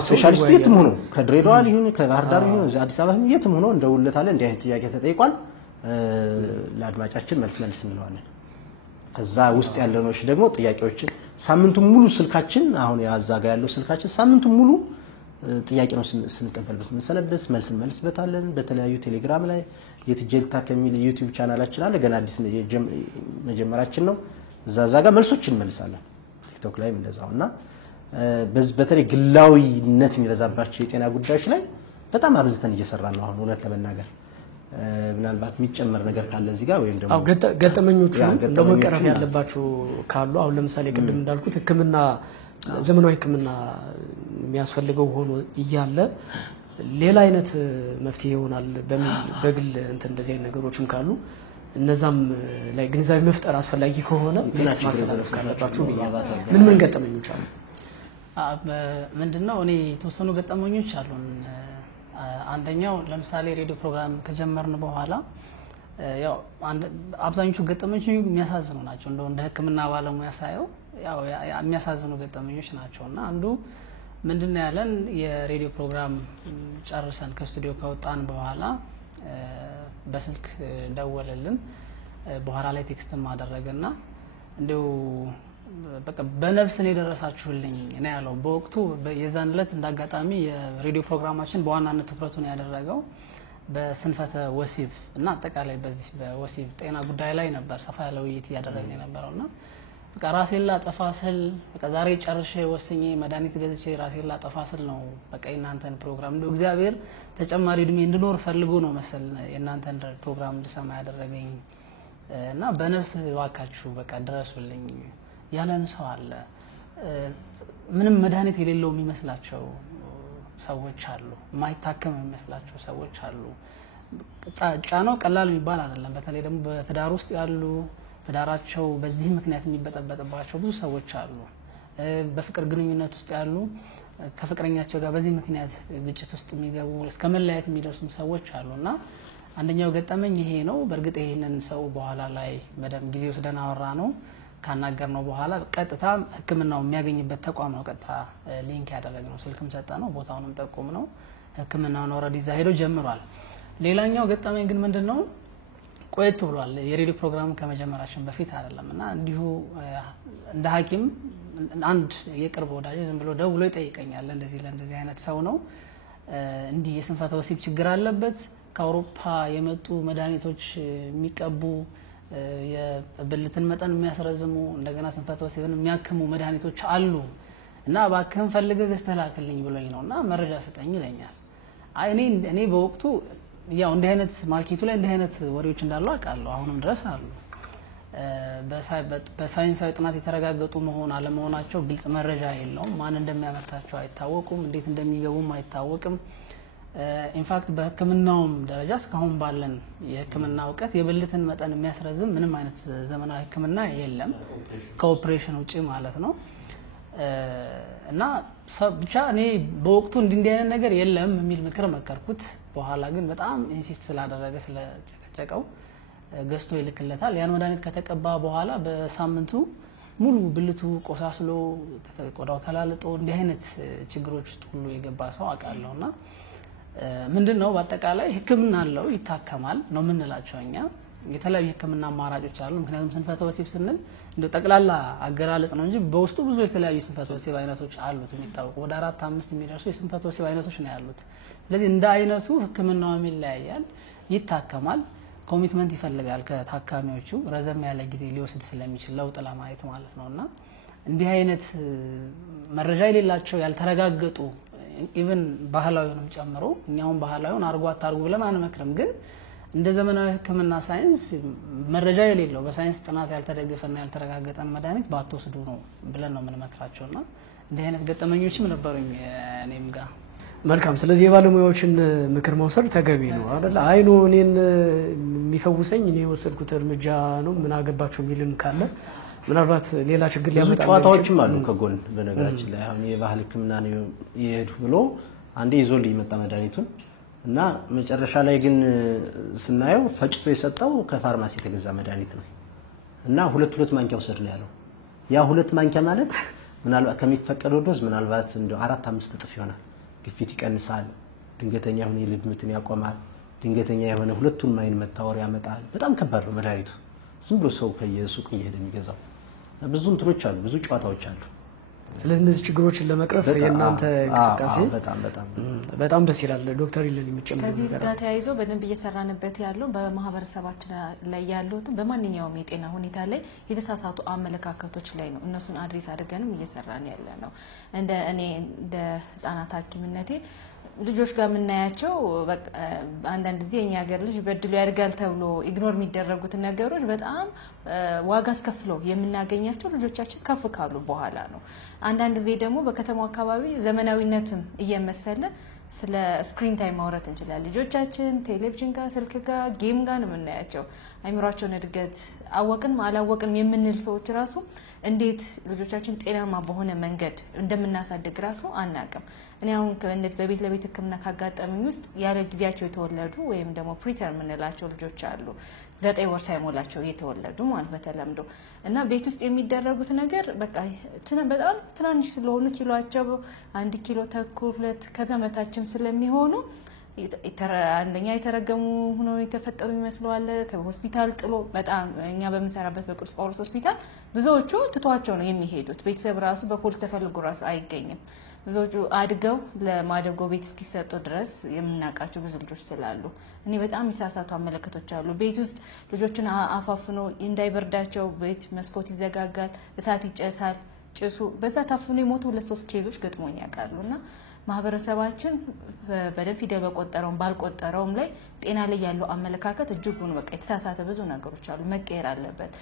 ስፔሻሊስቱ የትም ሆኖ ከድሬዳዋ ይሁን ከባህር ዳር ይሁን አዲስ አበባ የትም ሆኖ እንደውለታለን። እንዲህ አይነት ጥያቄ ተጠይቋል ለአድማጫችን መልስ እንለዋለን። ከዛ ውስጥ ያለነው ደግሞ ጥያቄዎችን ሳምንቱን ሙሉ ስልካችን አሁን ያዛጋ ያለው ስልካችን ሳምንቱን ሙሉ ጥያቄ ነው ስንቀበልበት መሰለበት መልስ እንመልስበታለን። በተለያዩ ቴሌግራም ላይ የትጀልታ ከሚል ዩቲዩብ ቻናላችን አለ ገና አዲስ መጀመራችን ነው። እዛ ጋር መልሶችን እንመልሳለን። ቲክቶክ ላይም እንደዛውና በተለይ ግላዊነት የሚበዛባቸው የጤና ጉዳዮች ላይ በጣም አብዝተን እየሰራን ነው አሁን እውነት ለመናገር። ምናልባት የሚጨመር ነገር ካለ እዚህ ጋር ወይም ደግሞ ገጠመኞቹ እንደመቀረፍ ያለባቸው ካሉ አሁን ለምሳሌ ቅድም እንዳልኩት ህክምና ዘመናዊ ህክምና የሚያስፈልገው ሆኖ እያለ ሌላ አይነት መፍትሄ ይሆናል በግል እንደዚህ አይነት ነገሮችም ካሉ እነዛም ላይ ግንዛቤ መፍጠር አስፈላጊ ከሆነ ማስተላለፍ ካለባችሁ ምን ገጠመኞች አሉ? ምንድነው እኔ የተወሰኑ ገጠመኞች አሉን። አንደኛው ለምሳሌ ሬዲዮ ፕሮግራም ከጀመርን በኋላ ያው አብዛኞቹ ገጠመኞች የሚያሳዝኑ ናቸው። እንደ ህክምና ባለሙያ ሳየው ያው የሚያሳዝኑ ገጠመኞች ናቸውና አንዱ ምንድነው ያለን የሬዲዮ ፕሮግራም ጨርሰን ከስቱዲዮ ከወጣን በኋላ በስልክ ደወለልን። በኋላ ላይ ቴክስትም አደረገና እንደው በቃ በነፍስ ነው የደረሳችሁልኝ እኔ ያለው። በወቅቱ የዛን ዕለት እንዳጋጣሚ የሬዲዮ ፕሮግራማችን በዋናነት ትኩረቱን ያደረገው በስንፈተ ወሲብ እና አጠቃላይ በዚህ በወሲብ ጤና ጉዳይ ላይ ነበር ሰፋ ያለ ውይይት ያደረግን የነበረውና በቃ ራሴን ላጠፋ ስል በቃ ዛሬ ጨርሼ ወስኜ መድኃኒት ገዝቼ ራሴን ላጠፋ ስል ነው በቃ የእናንተን ፕሮግራም እንደው እግዚአብሔር ተጨማሪ እድሜ እንድኖር ፈልጎ ነው መሰል የእናንተን ፕሮግራም እንድሰማ ያደረገኝ እና በነፍስ ዋካችሁ በቃ ድረሱልኝ ያለን ሰው አለ። ምንም መድኃኒት የሌለው የሚመስላቸው ሰዎች አሉ። ማይታከም የሚመስላቸው ሰዎች አሉ። ጫናው ቀላል የሚባል አይደለም። በተለይ ደግሞ በትዳር ውስጥ ያሉ ትዳራቸው በዚህ ምክንያት የሚበጠበጥባቸው ብዙ ሰዎች አሉ። በፍቅር ግንኙነት ውስጥ ያሉ ከፍቅረኛቸው ጋር በዚህ ምክንያት ግጭት ውስጥ የሚገቡ እስከ መለያየት የሚደርሱ ሰዎች አሉና አንደኛው ገጠመኝ ይሄ ነው። በእርግጥ ይሄንን ሰው በኋላ ላይ በደም ጊዜ ወስደን አወራ ነው ካናገርነው በኋላ ቀጥታ ህክምናው የሚያገኝበት ተቋም ነው ቀጥታ ሊንክ ያደረግነው። ስልክም ሰጠነው፣ ቦታውንም ጠቆም ነው። ህክምናውን ኦልሬዲ እዛ ሄዶ ጀምሯል። ሌላኛው ገጠመኝ ግን ምንድነው ቆየት ብሏል። የሬዲዮ ፕሮግራም ከመጀመራችን በፊት አይደለምና እንዲሁ እንደ ሐኪም አንድ የቅርብ ወዳጅ ዝም ብሎ ደውሎ ይጠይቀኛል። ለእንደዚህ አይነት ሰው ነው እንዲህ የስንፈተ ወሲብ ችግር አለበት ከአውሮፓ የመጡ መድኃኒቶች የሚቀቡ የብልትን መጠን የሚያስረዝሙ እንደገና ስንፈተ ወሲብን የሚያክሙ መድኃኒቶች አሉ እና እባክህን ፈልገህ ገዝተህ ላክልኝ ብሎኝ ነውና መረጃ ሰጠኝ ይለኛል። እኔ በወቅቱ ያው እንዲህ አይነት ማርኬቱ ላይ እንዲህ አይነት ወሬዎች እንዳሉ አውቃለሁ። አሁንም ድረስ አሉ። በሳይንሳዊ ጥናት የተረጋገጡ መሆን አለመሆናቸው ግልጽ መረጃ የለውም። ማን እንደሚያመርታቸው አይታወቁም። እንዴት እንደሚገቡም አይታወቅም። ኢንፋክት በህክምናውም ደረጃ እስካሁን ባለን የህክምና እውቀት የብልትን መጠን የሚያስረዝም ምንም አይነት ዘመናዊ ህክምና የለም ከኦፕሬሽን ውጪ ማለት ነው። እና ብቻ እኔ በወቅቱ እንዲህ አይነት ነገር የለም የሚል ምክር መከርኩት። በኋላ ግን በጣም ኢንሲስት ስላደረገ ስለጨቀጨቀው ገዝቶ ይልክለታል። ያን መድኃኒት ከተቀባ በኋላ በሳምንቱ ሙሉ ብልቱ ቆሳስሎ ቆዳው ተላልጦ እንዲህ አይነት ችግሮች ውስጥ ሁሉ የገባ ሰው አውቃለሁና ምንድነው በአጠቃላይ ህክምና አለው ይታከማል ነው ምንላቸው እኛ የተለያዩ ህክምና አማራጮች አሉ ምክንያቱም ስንፈተ ወሲብ ስንል እንደ ጠቅላላ አገላለጽ ነው እንጂ በውስጡ ብዙ የተለያዩ ስንፈተ ወሲብ አይነቶች አሉት የሚታወቁ ወደ 4-5 የሚደርሱ የስንፈተ ወሲብ አይነቶች ነው ያሉት ስለዚህ እንደ አይነቱ ህክምናው ይለያያል ይታከማል ኮሚትመንት ይፈልጋል ከታካሚዎቹ ረዘም ያለ ጊዜ ሊወስድ ስለሚችል ለውጥ ለማየት ማለት ነውና እንዲህ አይነት መረጃ የሌላቸው ያልተረጋገጡ ኢቭን ባህላዊውንም ጨምሮ እኛውን ባህላዊውን አርጓ አታርጉ ብለን አንመክርም ግን እንደ ዘመናዊ ህክምና ሳይንስ መረጃ የሌለው በሳይንስ ጥናት ያልተደገፈና ያልተረጋገጠን መድኃኒት ባትወስዱ ነው ብለን ነው የምንመክራቸውና እንዲህ አይነት ገጠመኞችም ነበሩኝ እኔም ጋር መልካም ስለዚህ የባለሙያዎችን ምክር መውሰድ ተገቢ ነው አይደል አይኑ እኔን የሚፈውሰኝ እኔ ወሰድኩት እርምጃ ነው ምን አገባቸው የሚልም ካለ ምናልባት ሌላ ችግር ሊያመጣ ብዙ ጨዋታዎችም አሉ ከጎን በነገራችን ላይ አሁን የባህል ህክምና ነው የሄዱ ብሎ አንዴ ይዞልኝ መጣ መድኃኒቱን እና መጨረሻ ላይ ግን ስናየው ፈጭቶ የሰጠው ከፋርማሲ የተገዛ መድኃኒት ነው እና ሁለት ማንኪያ ወሰድ ነው ያለው ያ ሁለት ማንኪያ ማለት ምናልባት ከሚፈቀደው ዶዝ ምናልባት እንደ 4-5 እጥፍ ይሆናል ግፊት ይቀንሳል ድንገተኛ የሆነ የልብ ምትን ያቆማል ድንገተኛ የሆነ ሁለቱን ማይን መታወር ያመጣል በጣም ከባድ ነው መድኃኒቱ ዝም ብሎ ሰው ከየሱቁ እየሄደ የሚገዛው ብዙ እንትኖች አሉ ብዙ ጨዋታዎች አሉ ስለዚህ እነዚህ ችግሮችን ለመቅረፍ የናንተ እንቅስቃሴ በጣም ደስ ይላል ዶክተር ይለን የሚጨምረው ከዚህ ጋር ተያይዞ በደንብ እየሰራንበት ያለው በማህበረሰባችን ላይ ያሉት በማንኛውም የጤና ሁኔታ ላይ የተሳሳቱ አመለካከቶች ላይ ነው እነሱን አድሬስ አድርገንም እየሰራን ያለ ነው እንደ ህፃናት ሐኪምነቴ ልጆች ጋር ምናያቸው አንዳንድ ጊዜ የኛ ሀገር ልጅ በድሉ ያድጋል ተብሎ ኢግኖር የሚደረጉት ነገሮች በጣም ዋጋ አስከፍለው የምናገኛቸው ልጆቻችን ከፍ ካሉ በኋላ ነው አንዳንድ ጊዜ ደግሞ በከተማው አካባቢ ዘመናዊነትም እየመሰለ ስለ ስክሪን ታይም ማውራት እንችላለን ልጆቻችን ቴሌቪዥን ጋር ስልክ ጋር ጌም ጋር ነው የምናያቸው አይምሯቸውን እድገት አወቅን አላወቅን የምንል ሰዎች ራሱ እንዴት ልጆቻችን ጤናማ በሆነ መንገድ እንደምናሳድግ ራሱ አናቅም እኔ አሁን ከእንደዚህ በቤት ለቤት ህክምና ካጋጠመኝ ውስጥ ያለ ጊዜያቸው የተወለዱ ወይም ደግሞ ፕሪተርም እንላቸው ልጆች አሉ 9 ወር ሳይሞላቸው የተወለዱ ማለት በተለምዶ እና ቤት ውስጥ የሚደረጉት ነገር በቃ በጣም ትናንሽ ስለሆኑ ኪሎአቸው 1 ኪሎ ተኩል 2 ከዛ መታችም ስለሚሆኑ አንደኛ የተረገሙ ሆኖ የተፈጠሩ ይመስላል ከሆስፒታል ጥሎ በጣም እኛ በመሰራበት በቅዱስ ጳውሎስ ሆስፒታል ብዙዎቹ ትቷቸው ነው የሚሄዱት ቤተሰብ ራሱ በፖሊስ ተፈልጎ ራሱ አይገኝም ብዙዎቹ አድገው ለማደጎ ቤት እስኪሰጡ ድረስ የምናቃቸው ብዙ ልጆች ስላሉ እኔ በጣም ይሳሳቱ አመለከቶች አሉ ቤት ውስጥ ልጆችን አፋፍኖ እንዳይበርዳቸው ቤት መስኮት ይዘጋጋል እሳት ይጨሳል ጭሱ በዛ ታፍኖ የሞቱ 2-3 ኬዞች ገጥሞኝ ያውቃሉና ማህበረሰባችን በደም ፊደል በቆጠረውም ባልቆጠረውም ላይ ጤና ላይ ያለው አመለካከት እጅጉን በቃ የተሳሳተ ብዙ ነገሮች አሉ መቀየር አለበት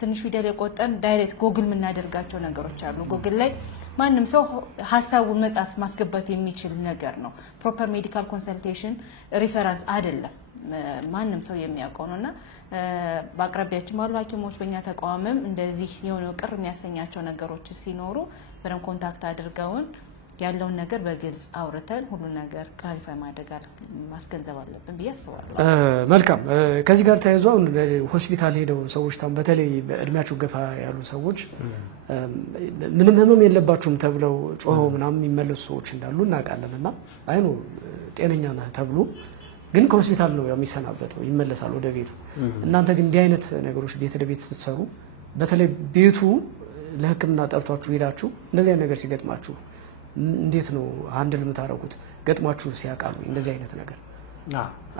ትንሽ ፊደል የቆጠን ዳይሬክት ጎግል ምናደርጋቸው ነገሮች አሉ ጎግል ላይ ማንንም ሰው ሐሳቡን መጻፍ ማስገባት የሚችል ነገር ነው ፕሮፐር ሜዲካል ኮንሰልቴሽን ሪፈረንስ አይደለም ማንንም ሰው የሚያውቀው ነውና በአቅራቢያችን ባሉ ሐኪሞች በእኛ ተቋምም እንደዚህ የሆነ ቅር የሚያሰኛቸው ነገሮች ሲኖሩ በደም ኮንታክት አድርገውን ያለውን ነገር በግልጽ አውርተን ሁሉ ነገር ክላሪፋይ ማድረግ ማስገንዘብ አለብን ብዬ አስባለሁ መልካም ከዚህ ጋር ተያይዞ ሆስፒታል ሄደው ሰዎች ታም በተለይ በእድሜያቸው ገፋ ያሉ ሰዎች ምንም ህመም የለባቸውም ተብለው ጮኸው ምናምን የሚመለሱ ሰዎች እንዳሉ እናውቃለንና አይኑ ጤነኛ ነህ ተብሎ ግን ከሆስፒታል ነው የሚሰናበተው ይመለሳል ወደ ቤቱ እናንተ ግን እንዲህ አይነት ነገሮች ቤት ለቤት ስትሰሩ በተለይ ቤቱ ለህክምና ጠርቷችሁ ሄዳችሁ እንደዚህ አይነት ነገር ሲገጥማችሁ እንዴት ነው ሃንድል የምታረጉት ገጥማችሁ ሲያቃሉ እንደዚህ አይነት ነገር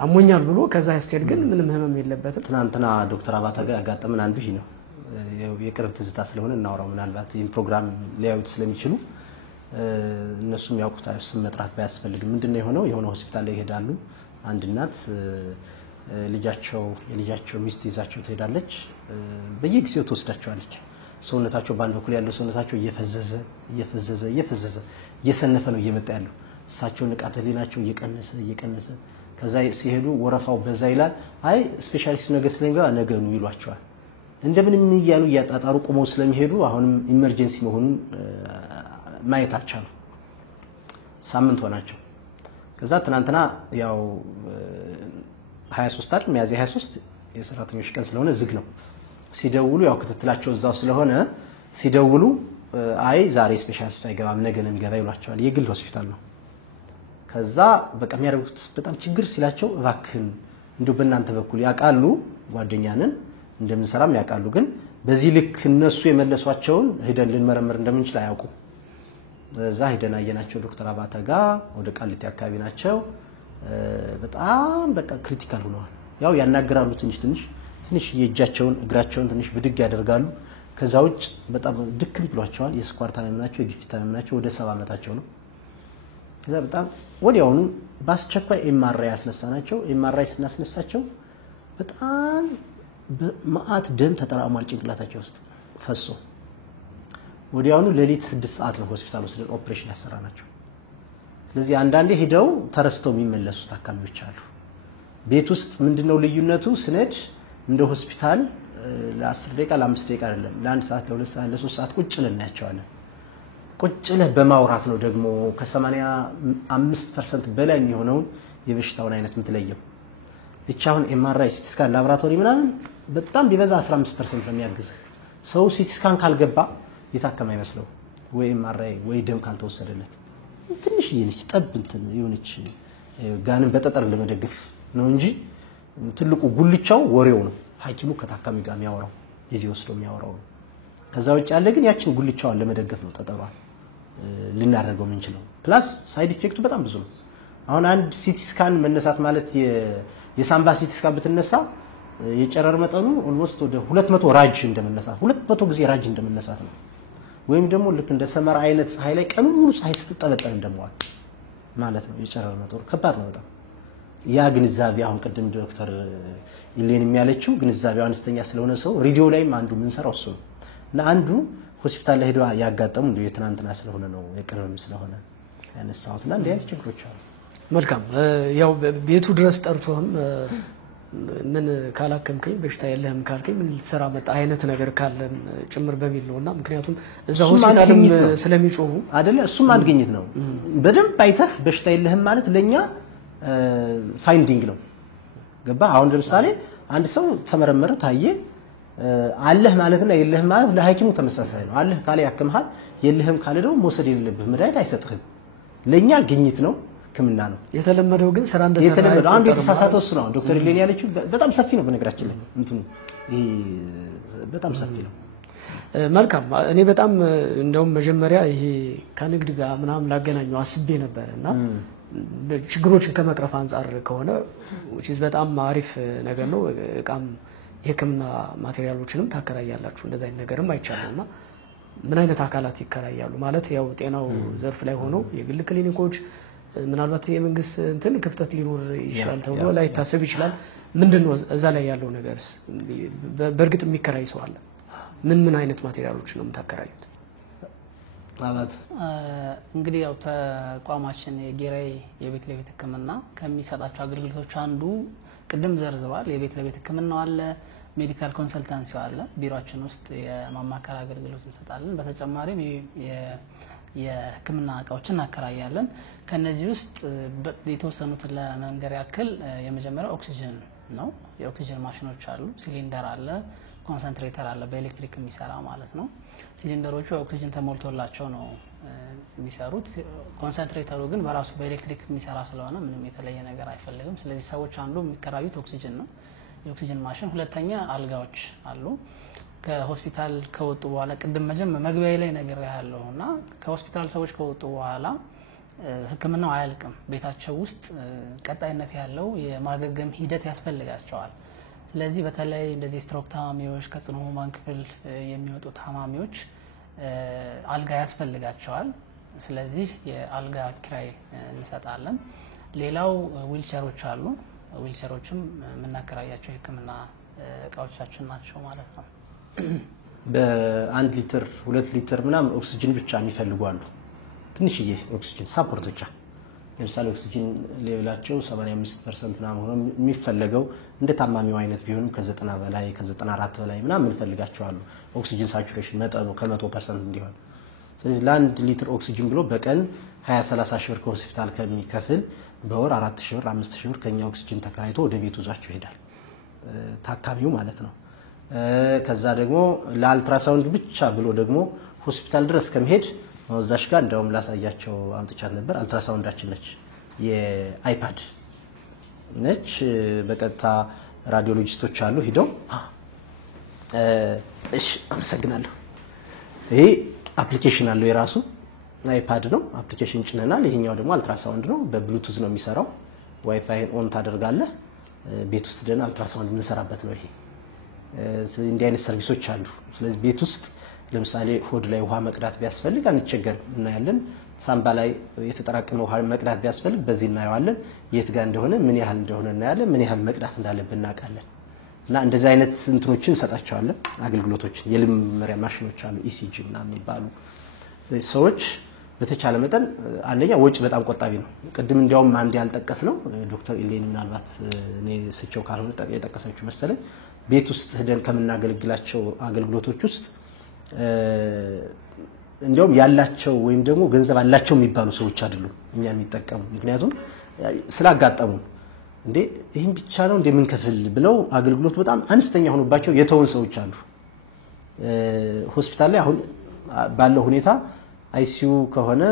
አሞኛል ብሎ ከዛ ስቴል ግን ምንም ህመም የለበትም ትናንትና ዶክተር አባታ ጋር ያጋጠመን አንዱ ይሄ ነው የቅርብ ትዝታ ስለሆነ እናወራው ምናልባት ይሄን ፕሮግራም ሊያዩት ስለሚችሉ እነሱም ያውቁታል ስም መጥራት ባያስፈልግም ምንድነው የሆነ ሆስፒታል ላይ ይሄዳሉ አንድ እናት የልጃቸው ሚስት ይዛቸው ትሄዳለች በየጊዜው ተወስዳቸዋለች ሰውነታቸው ባንድ በኩል ያለው ሰውነታቸው እየፈዘዘ እየሰነፈ ነው እየመጣ ያለው እሳቸው ንቃተ ህሊናቸው እየቀነሰ ከዛ ሲሄዱ ወረፋው በዛ ይላል አይ ስፔሻሊስት ነገር ስለሚገባ ነገ ነው ይሏቸዋል እንደምንም ይያሉ ያጣጣሩ ቆመው ስለሚሄዱ አሁንም ኢመርጀንሲ መሆኑን ማየት አልቻሉ ሳምንት ሆናቸው ከዛ ትናንትና ያው 23 አይደል ሚያዝያ 23 የሰራተኞች ቀን ስለሆነ ዝግ ነው ሲደውሉ ያው ክትትላቸው እዛው ስለሆነ ሲደውሉ አይ ዛሬ ስፔሻሊስቱ አይገባም ነገ ነው የሚገባ ይሏቸዋል። የግል ሆስፒታል ነው። ከዛ በቃ የሚያደርጉት በጣም ችግር ሲላቸው እባክህን እንደው በእናንተ በኩል ያውቃሉ ጓደኛንን እንደምንሰራም ያውቃሉ፣ ግን በዚህ ልክ እነሱ የመለሷቸውን ሄደን ልንመረምር እንደምንችል አያውቁ። እዛ ሄደን አየናቸው ዶክተር አባተ ጋር ወደ ቃሊቲ አካባቢ ናቸው። በጣም በቃ ክሪቲካል ሆነዋል። ያው ያናግራሉ ትንሽ የእጃቸውን እግራቸውን ትንሽ ብድግ ያደርጋሉ። ከዛ ውጭ በጣም ድክም ብሏቸዋል። የስኳር ታመም ናቸው፣ የግፊት ታመም ናቸው። ወደ 70 ዓመታቸው ነው። ከዛ በጣም ወዲያውኑ በአስቸኳይ ኤምአርአይ ያስነሳናቸው። ኤምአርአይ ስናስነሳቸው በጣም በመዓት ደም ተጠራቅሟል ጭንቅላታቸው ውስጥ ፈሶ። ወዲያውኑ ሌሊት 6 ሰዓት ነው ሆስፒታል ወስደን ኦፕሬሽን ያሰራናቸው። ስለዚህ አንዳንዴ ሄደው ተረስተው የሚመለሱ ታካሚዎች አሉ። ቤት ውስጥ ምንድነው ልዩነቱ? ስነድ እንደ ሆስፒታል ለ10 ደቂቃ ለ5 ደቂቃ አይደለም፣ ለ1 ሰዓት ለ2 ሰዓት ለ3 ሰዓት ቁጭ ብለን እናያቸዋለን። ቁጭ ብለህ በማውራት ነው ደግሞ ከ85% በላይ የሚሆነውን የበሽታውን አይነት የምትለየው። እቺ አሁን ኤምአርአይ ሲቲ ስካን ላብራቶሪ ምናምን በጣም ቢበዛ 15% የሚያግዝህ ሰው ሲቲ ስካን ካልገባ የታከመ አይመስለው ወይ ኤምአርአይ ወይ ደም ካልተወሰደለት ትንሽ ይነች ጠብ እንትን የሆነች ጋንን በጠጠር ለመደገፍ ነው እንጂ ትልቁ ጉልቻው ወሬው ነው። ሐኪሙ ከታካሚ ጋር የሚያወራው ጊዜ ወስዶ የሚያወራው ነው። ከዛ ውጭ ያለ ግን ያችን ጉልቻዋን ለመደገፍ ነው ጠጠሯን ልናደርገው የምንችለው። ፕላስ ሳይድ ኢፌክቱ በጣም ብዙ ነው። አሁን አንድ ሲቲ ስካን መነሳት ማለት የሳምባ ሲቲ ስካን ብትነሳ የጨረር መጠኑ ኦልሞስት ወደ 200 ራጅ እንደመነሳት 200 ጊዜ ራጅ እንደመነሳት ነው። ወይም ደግሞ ልክ እንደ ሰመራ አይነት ፀሐይ ላይ ቀኑ ሙሉ ፀሐይ ስትጠለጠል እንደመዋል ማለት ነው። የጨረር መጠኑ ከባድ ነው በጣም። ያ ግንዛቤ አሁን ቅድም ዶክተር ኢሌን የሚያለችው ግንዛቤው አነስተኛ ስለሆነ ሰው ሬዲዮ ላይም አንዱ የምንሰራው እሱ ነው እና አንዱ ሆስፒታል ላይ ሄዶ ያጋጠሙ እንደ የትናንትና ስለሆነ ነው የቅርብም ስለሆነ ያነሳሁትና እንደ አይነት ችግሮች አሉ። መልካም ያው ቤቱ ድረስ ጠርቶህም ምን ካላከምከኝ በሽታ የለህም ካልከኝ ምን ልትሰራ መጣ አይነት ነገር ካለን ጭምር በሚል ነውና ምክንያቱም እዛ ሆስፒታልም ስለሚጮሁ አይደለ እሱም አንድ ግኝት ነው። በደንብ አይተህ በሽታ የለህም ማለት ለኛ ፋይንዲንግ ነው። ገባ? አሁን ለምሳሌ አንድ ሰው ተመረመረ ታየ አለህ ማለትና የለህም ማለት ለሐኪሙ ተመሳሳይ ነው። አለህ ካለ ያክምሃል፣ የለህም ካለ ደግሞ መውሰድ የሌለብህ መድኃኒት አይሰጥህም። ለኛ ግኝት ነው፣ ህክምና ነው። የተለመደው ግን ስራ እንደሰራ የተለመደው አንዱ የተሳሳተው እሱ ነው። ዶክተር ኢሌኒ ያለችው በጣም ሰፊ ነው በነገራችን ላይ እንትኑ ይሄ በጣም ሰፊ ነው። መልካም እኔ በጣም እንደውም መጀመሪያ ይሄ ከንግድ ጋር ምናምን ላገናኘው አስቤ ነበርና ችግሮችን ከመቅረፍ አንፃር ከሆነ በጣም አሪፍ ነገር ነው። እቃም የህክምና ማቴሪያሎችንም ታከራያላችሁ እንደዛ አይነት ነገርም አይቻለውና ምን አይነት አካላት ይከራያሉ ማለት ያው ጤናው ዘርፍ ላይ ሆኖ የግል ክሊኒኮች ምናልባት የመንግስት እንትን ክፍተት ሊኖር ይችላል ተብሎ ላይ ታስብ ይችላል። ምንድነው እዛ ላይ ያለው ነገርስ? በእርግጥ የሚከራይ ሰው አለ? ምን አይነት ማቴሪያሎች ነው የምታከራዩት? ማለት እንግዲህ ያው ተቋማችን የጌራይ የቤት ለቤት ህክምና ከሚሰጣቸው አገልግሎቶች አንዱ ቅድም ዘርዝሯል። የቤት ለቤት ህክምናው አለ፣ ሜዲካል ኮንሰልታንሲው አለ። ቢሮአችን ውስጥ የማማከር አገልግሎት እንሰጣለን። በተጨማሪም የህክምና እቃዎችን እናከራያለን። ከነዚህ ውስጥ የተወሰኑትን ለመንገር ያክል የመጀመሪያው ኦክሲጅን ነው። የኦክሲጅን ማሽኖች አሉ፣ ሲሊንደር አለ፣ ኮንሰንትሬተር አለ፣ በኤሌክትሪክ የሚሰራ ማለት ነው። ሲሊንደሮቹ ኦክሲጅን ተሞልቶላቸው ነው የሚሰሩት። ኮንሰንትሬተሩ ግን በራሱ በኤሌክትሪክ የሚሰራ ስለሆነ ምንም የተለየ ነገር አይፈልግም። ስለዚህ ሰዎች አንዱ የሚከራዩት ኦክሲጅን ነው፣ የኦክሲጅን ማሽን። ሁለተኛ አልጋዎች አሉ። ከሆስፒታል ከወጡ በኋላ ቅድም መግቢያ ላይ ነገር ያለው እና ከሆስፒታል ሰዎች ከወጡ በኋላ ህክምናው አያልቅም። ቤታቸው ውስጥ ቀጣይነት ያለው የማገገም ሂደት ያስፈልጋቸዋል። ስለዚህ በተለይ እንደዚህ ስትሮክ ታማሚዎች፣ ከጽኑ ህሙማን ክፍል የሚወጡ ታማሚዎች አልጋ ያስፈልጋቸዋል። ስለዚህ የአልጋ ኪራይ እንሰጣለን። ሌላው ዊልቸሮች አሉ። ዊልቸሮችም የምናከራያቸው የህክምና እቃዎቻችን ናቸው ማለት ነው። በ1 ሊትር 2 ሊትር ምናምን ኦክሲጅን ብቻ የሚፈልጉ አሉ። ትንሽዬ ኦክሲጅን ሳፖርት ብቻ። ለምሳሌ ኦክሲጅን ሌቭላቸው 85% ምናምን ሆኖ የሚፈልገው እንደ ታማሚው አይነት ቢሆንም ከ90 በላይ ከ94 በላይ ምናምን እንፈልጋቸው አሉ። ኦክሲጅን ሳቹሬሽን መጠኑ ከ100% እንዲሆን። ስለዚህ ለ1 ሊትር ኦክሲጅን ብሎ በቀን 20-30 ሺህ ብር ከሆስፒታል ከሚከፍል በወር 4 ሺህ ብር 5 ሺህ ብር ከኛ ኦክሲጅን ተከራይቶ ወደ ቤቱ ይዟቸው ይሄዳል ታካሚው ማለት ነው። ከዛ ደግሞ ለአልትራሳውንድ ብቻ ብሎ ደግሞ ሆስፒታል ድረስ ከመሄድ ወዛሽ ጋር እንደውም ላሳያቸው አምጥቻት ነበር። አልትራሳውንዳችን ነች የአይፓድ ነች። በቀጥታ ራዲዮሎጂስቶች አሉ ሄደው እሺ አመሰግናለሁ። ይሄ አፕሊኬሽን አለው የራሱ አይፓድ ነው። አፕሊኬሽን ጭነናል። ይሄኛው ደግሞ አልትራሳውንድ ነው። በብሉቱዝ ነው የሚሰራው። ዋይፋይን ኦን ታደርጋለህ። ቤት ውስጥ ደና አልትራሳውንድ የምንሰራበት ነው ይሄ። እንዲህ አይነት ሰርቪሶች አሉ። ስለዚህ ቤት ውስጥ ለምሳሌ ሆድ ላይ ውሃ መቅዳት ቢያስፈልግ አንቸገርም፣ እናያለን። ሳምባ ላይ የተጠራቀመ ውሃ መቅዳት ቢያስፈልግ በዚህ እናየዋለን። የት ጋር እንደሆነ ምን ያህል እንደሆነ እናያለን። ምን ያህል መቅዳት እንዳለብን እናውቃለን። እና እንደዚህ አይነት እንትኖችን እንሰጣቸዋለን። አገልግሎቶችን የልብ መመሪያ ማሽኖች አሉ ኢሲጂ እና የሚባሉ ሰዎች በተቻለ መጠን አንደኛ ወጪ በጣም ቆጣቢ ነው። ቅድም እንዲያውም አንድ ያልጠቀስ ነው ዶክተር ኢሌኒ ምናልባት እኔ ስቸው ካልሆነ የጠቀሰችው መሰለኝ ቤት ውስጥ ሄደን ከምናገለግላቸው አገልግሎቶች ውስጥ እንዲያውም ያላቸው ወይም ደግሞ ገንዘብ አላቸው የሚባሉ ሰዎች አይደሉም እኛ የሚጠቀሙ። ምክንያቱም ስላጋጠሙ እንዴ ይሄን ብቻ ነው እንደምንከፍል ብለው አገልግሎት በጣም አነስተኛ ሆኖባቸው የተውን ሰዎች አሉ። ሆስፒታል ላይ አሁን ባለው ሁኔታ አይሲዩ ከሆነ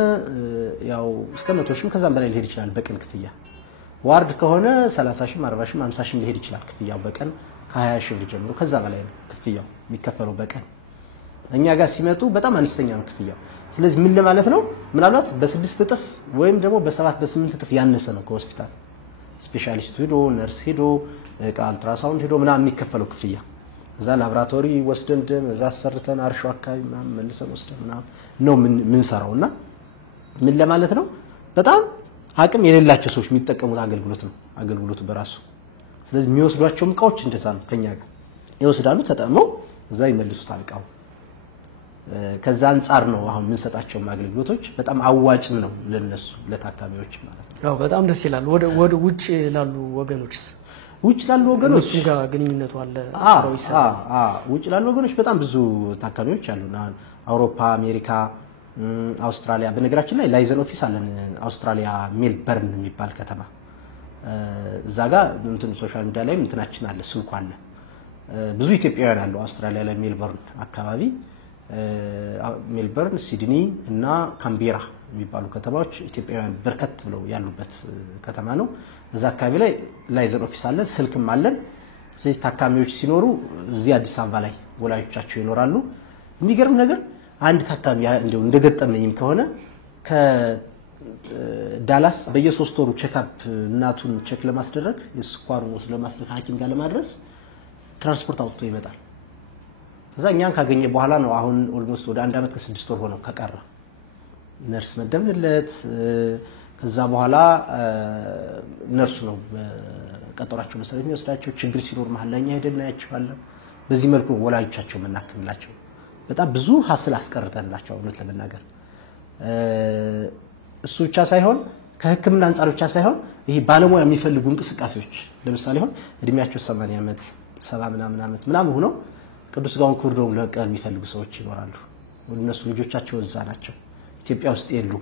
ያው እስከ 100 ሺህ ከዛም በላይ ሊሄድ ይችላል በቀን ክፍያ። ዋርድ ከሆነ 30 ሺህ 40 ሺህ 50 ሺህ ሊሄድ ይችላል ክፍያው በቀን ከ20 ሺህ ጀምሮ ከዛ በላይ ነው ክፍያው የሚከፈለው በቀን። እኛ ጋር ሲመጡ በጣም አነስተኛ ነው ክፍያው። ስለዚህ ምን ለማለት ነው ምናልባት በ6 እጥፍ ወይም ደግሞ በ7 በ8 እጥፍ ያነሰ ነው ከሆስፒታል ስፔሻሊስት ሄዶ ነርስ ሄዶ አልትራሳውንድ ሄዶ ምናምን የሚከፈለው ክፍያ። እዛ ላብራቶሪ ወስደን ደም እዛ ሰርተን አርሾ አካባቢ ምናምን መልሰን ወስደን ምናምን ነው ምን ሰራውና ምን ለማለት ነው በጣም አቅም የሌላቸው ሰዎች የሚጠቀሙት አገልግሎት ነው አገልግሎቱ በራሱ። ስለዚህ የሚወስዷቸው እቃዎች እንደዛ ነው ከኛ ጋር ይወስዳሉ ተጠቅመው እዛ ይመልሱታል እቃው። ከዛ አንፃር ነው አሁን ምን ሰጣቸው አገልግሎቶች በጣም አዋጭም ነው ለነሱ ለታካሚዎች ማለት ነው። አዎ በጣም ደስ ይላል። ወደ ውጭ ላሉ ወገኖችስ ውጭ ላሉ ወገኖች እሱ ጋር ግንኙነቱ አለ ስራው ይሰራል። ውጭ ላሉ ወገኖች በጣም ብዙ ታካሚዎች አሉና አውሮፓ፣ አሜሪካ፣ አውስትራሊያ። በነገራችን ላይ ላይዘን ኦፊስ አለን አውስትራሊያ ሜልበርን የሚባል ከተማ። እዛ ጋር እንትን ሶሻል ሚዲያ ላይ እንትናችን አለ ስልኩ አለ። ብዙ ኢትዮጵያውያን አሉ አውስትራሊያ ላይ ሜልበርን አካባቢ። ሜልበርን፣ ሲድኒ እና ካምቤራ የሚባሉ ከተማዎች ኢትዮጵያውያን በርከት ብለው ያሉበት ከተማ ነው። እዛ አካባቢ ላይ ላይዘን ኦፊስ አለን ስልክም አለን። ስለዚህ ታካሚዎች ሲኖሩ እዚህ አዲስ አበባ ላይ ወላጆቻቸው ይኖራሉ። የሚገርም ነገር አንድ ታካሚ እንደው እንደገጠመኝም ከሆነ ከዳላስ በየ3 ወሩ ቼክአፕ እናቱን ቼክ ለማስደረግ የስኳሩን ወስዶ ለማስደረግ ሐኪም ጋር ለማድረስ ትራንስፖርት አውጥቶ ይመጣል። ከዛ እኛን ካገኘ በኋላ ነው አሁን ኦልሞስት ወደ 1 አመት ከ6 ወር ሆነው ከቀረ ነርስ መደብለት። ከዛ በኋላ ነርሱ ነው ቀጠሯቸው መሰረት የሚወስዳቸው። ችግር ሲኖር መሀል ላይ ሄደን እናያቸዋለን። በዚህ መልኩ ወላጆቻቸው መናከምላቸው በጣም ብዙ ሀስል አስቀርተንላቸው እውነት ለመናገር እሱ ብቻ ሳይሆን ከህክምና አንፃር ብቻ ሳይሆን ይሄ ባለሙያ የሚፈልጉ እንቅስቃሴዎች ለምሳሌ አሁን እድሜያቸው 80 አመት 70 ምናምን አመት ምናምን ሆነው ቅዱስ ሥጋውን ክብሩን ለቀር የሚፈልጉ ሰዎች ይኖራሉ። እነሱ ልጆቻቸው እዛ ናቸው ኢትዮጵያ ውስጥ የሉ።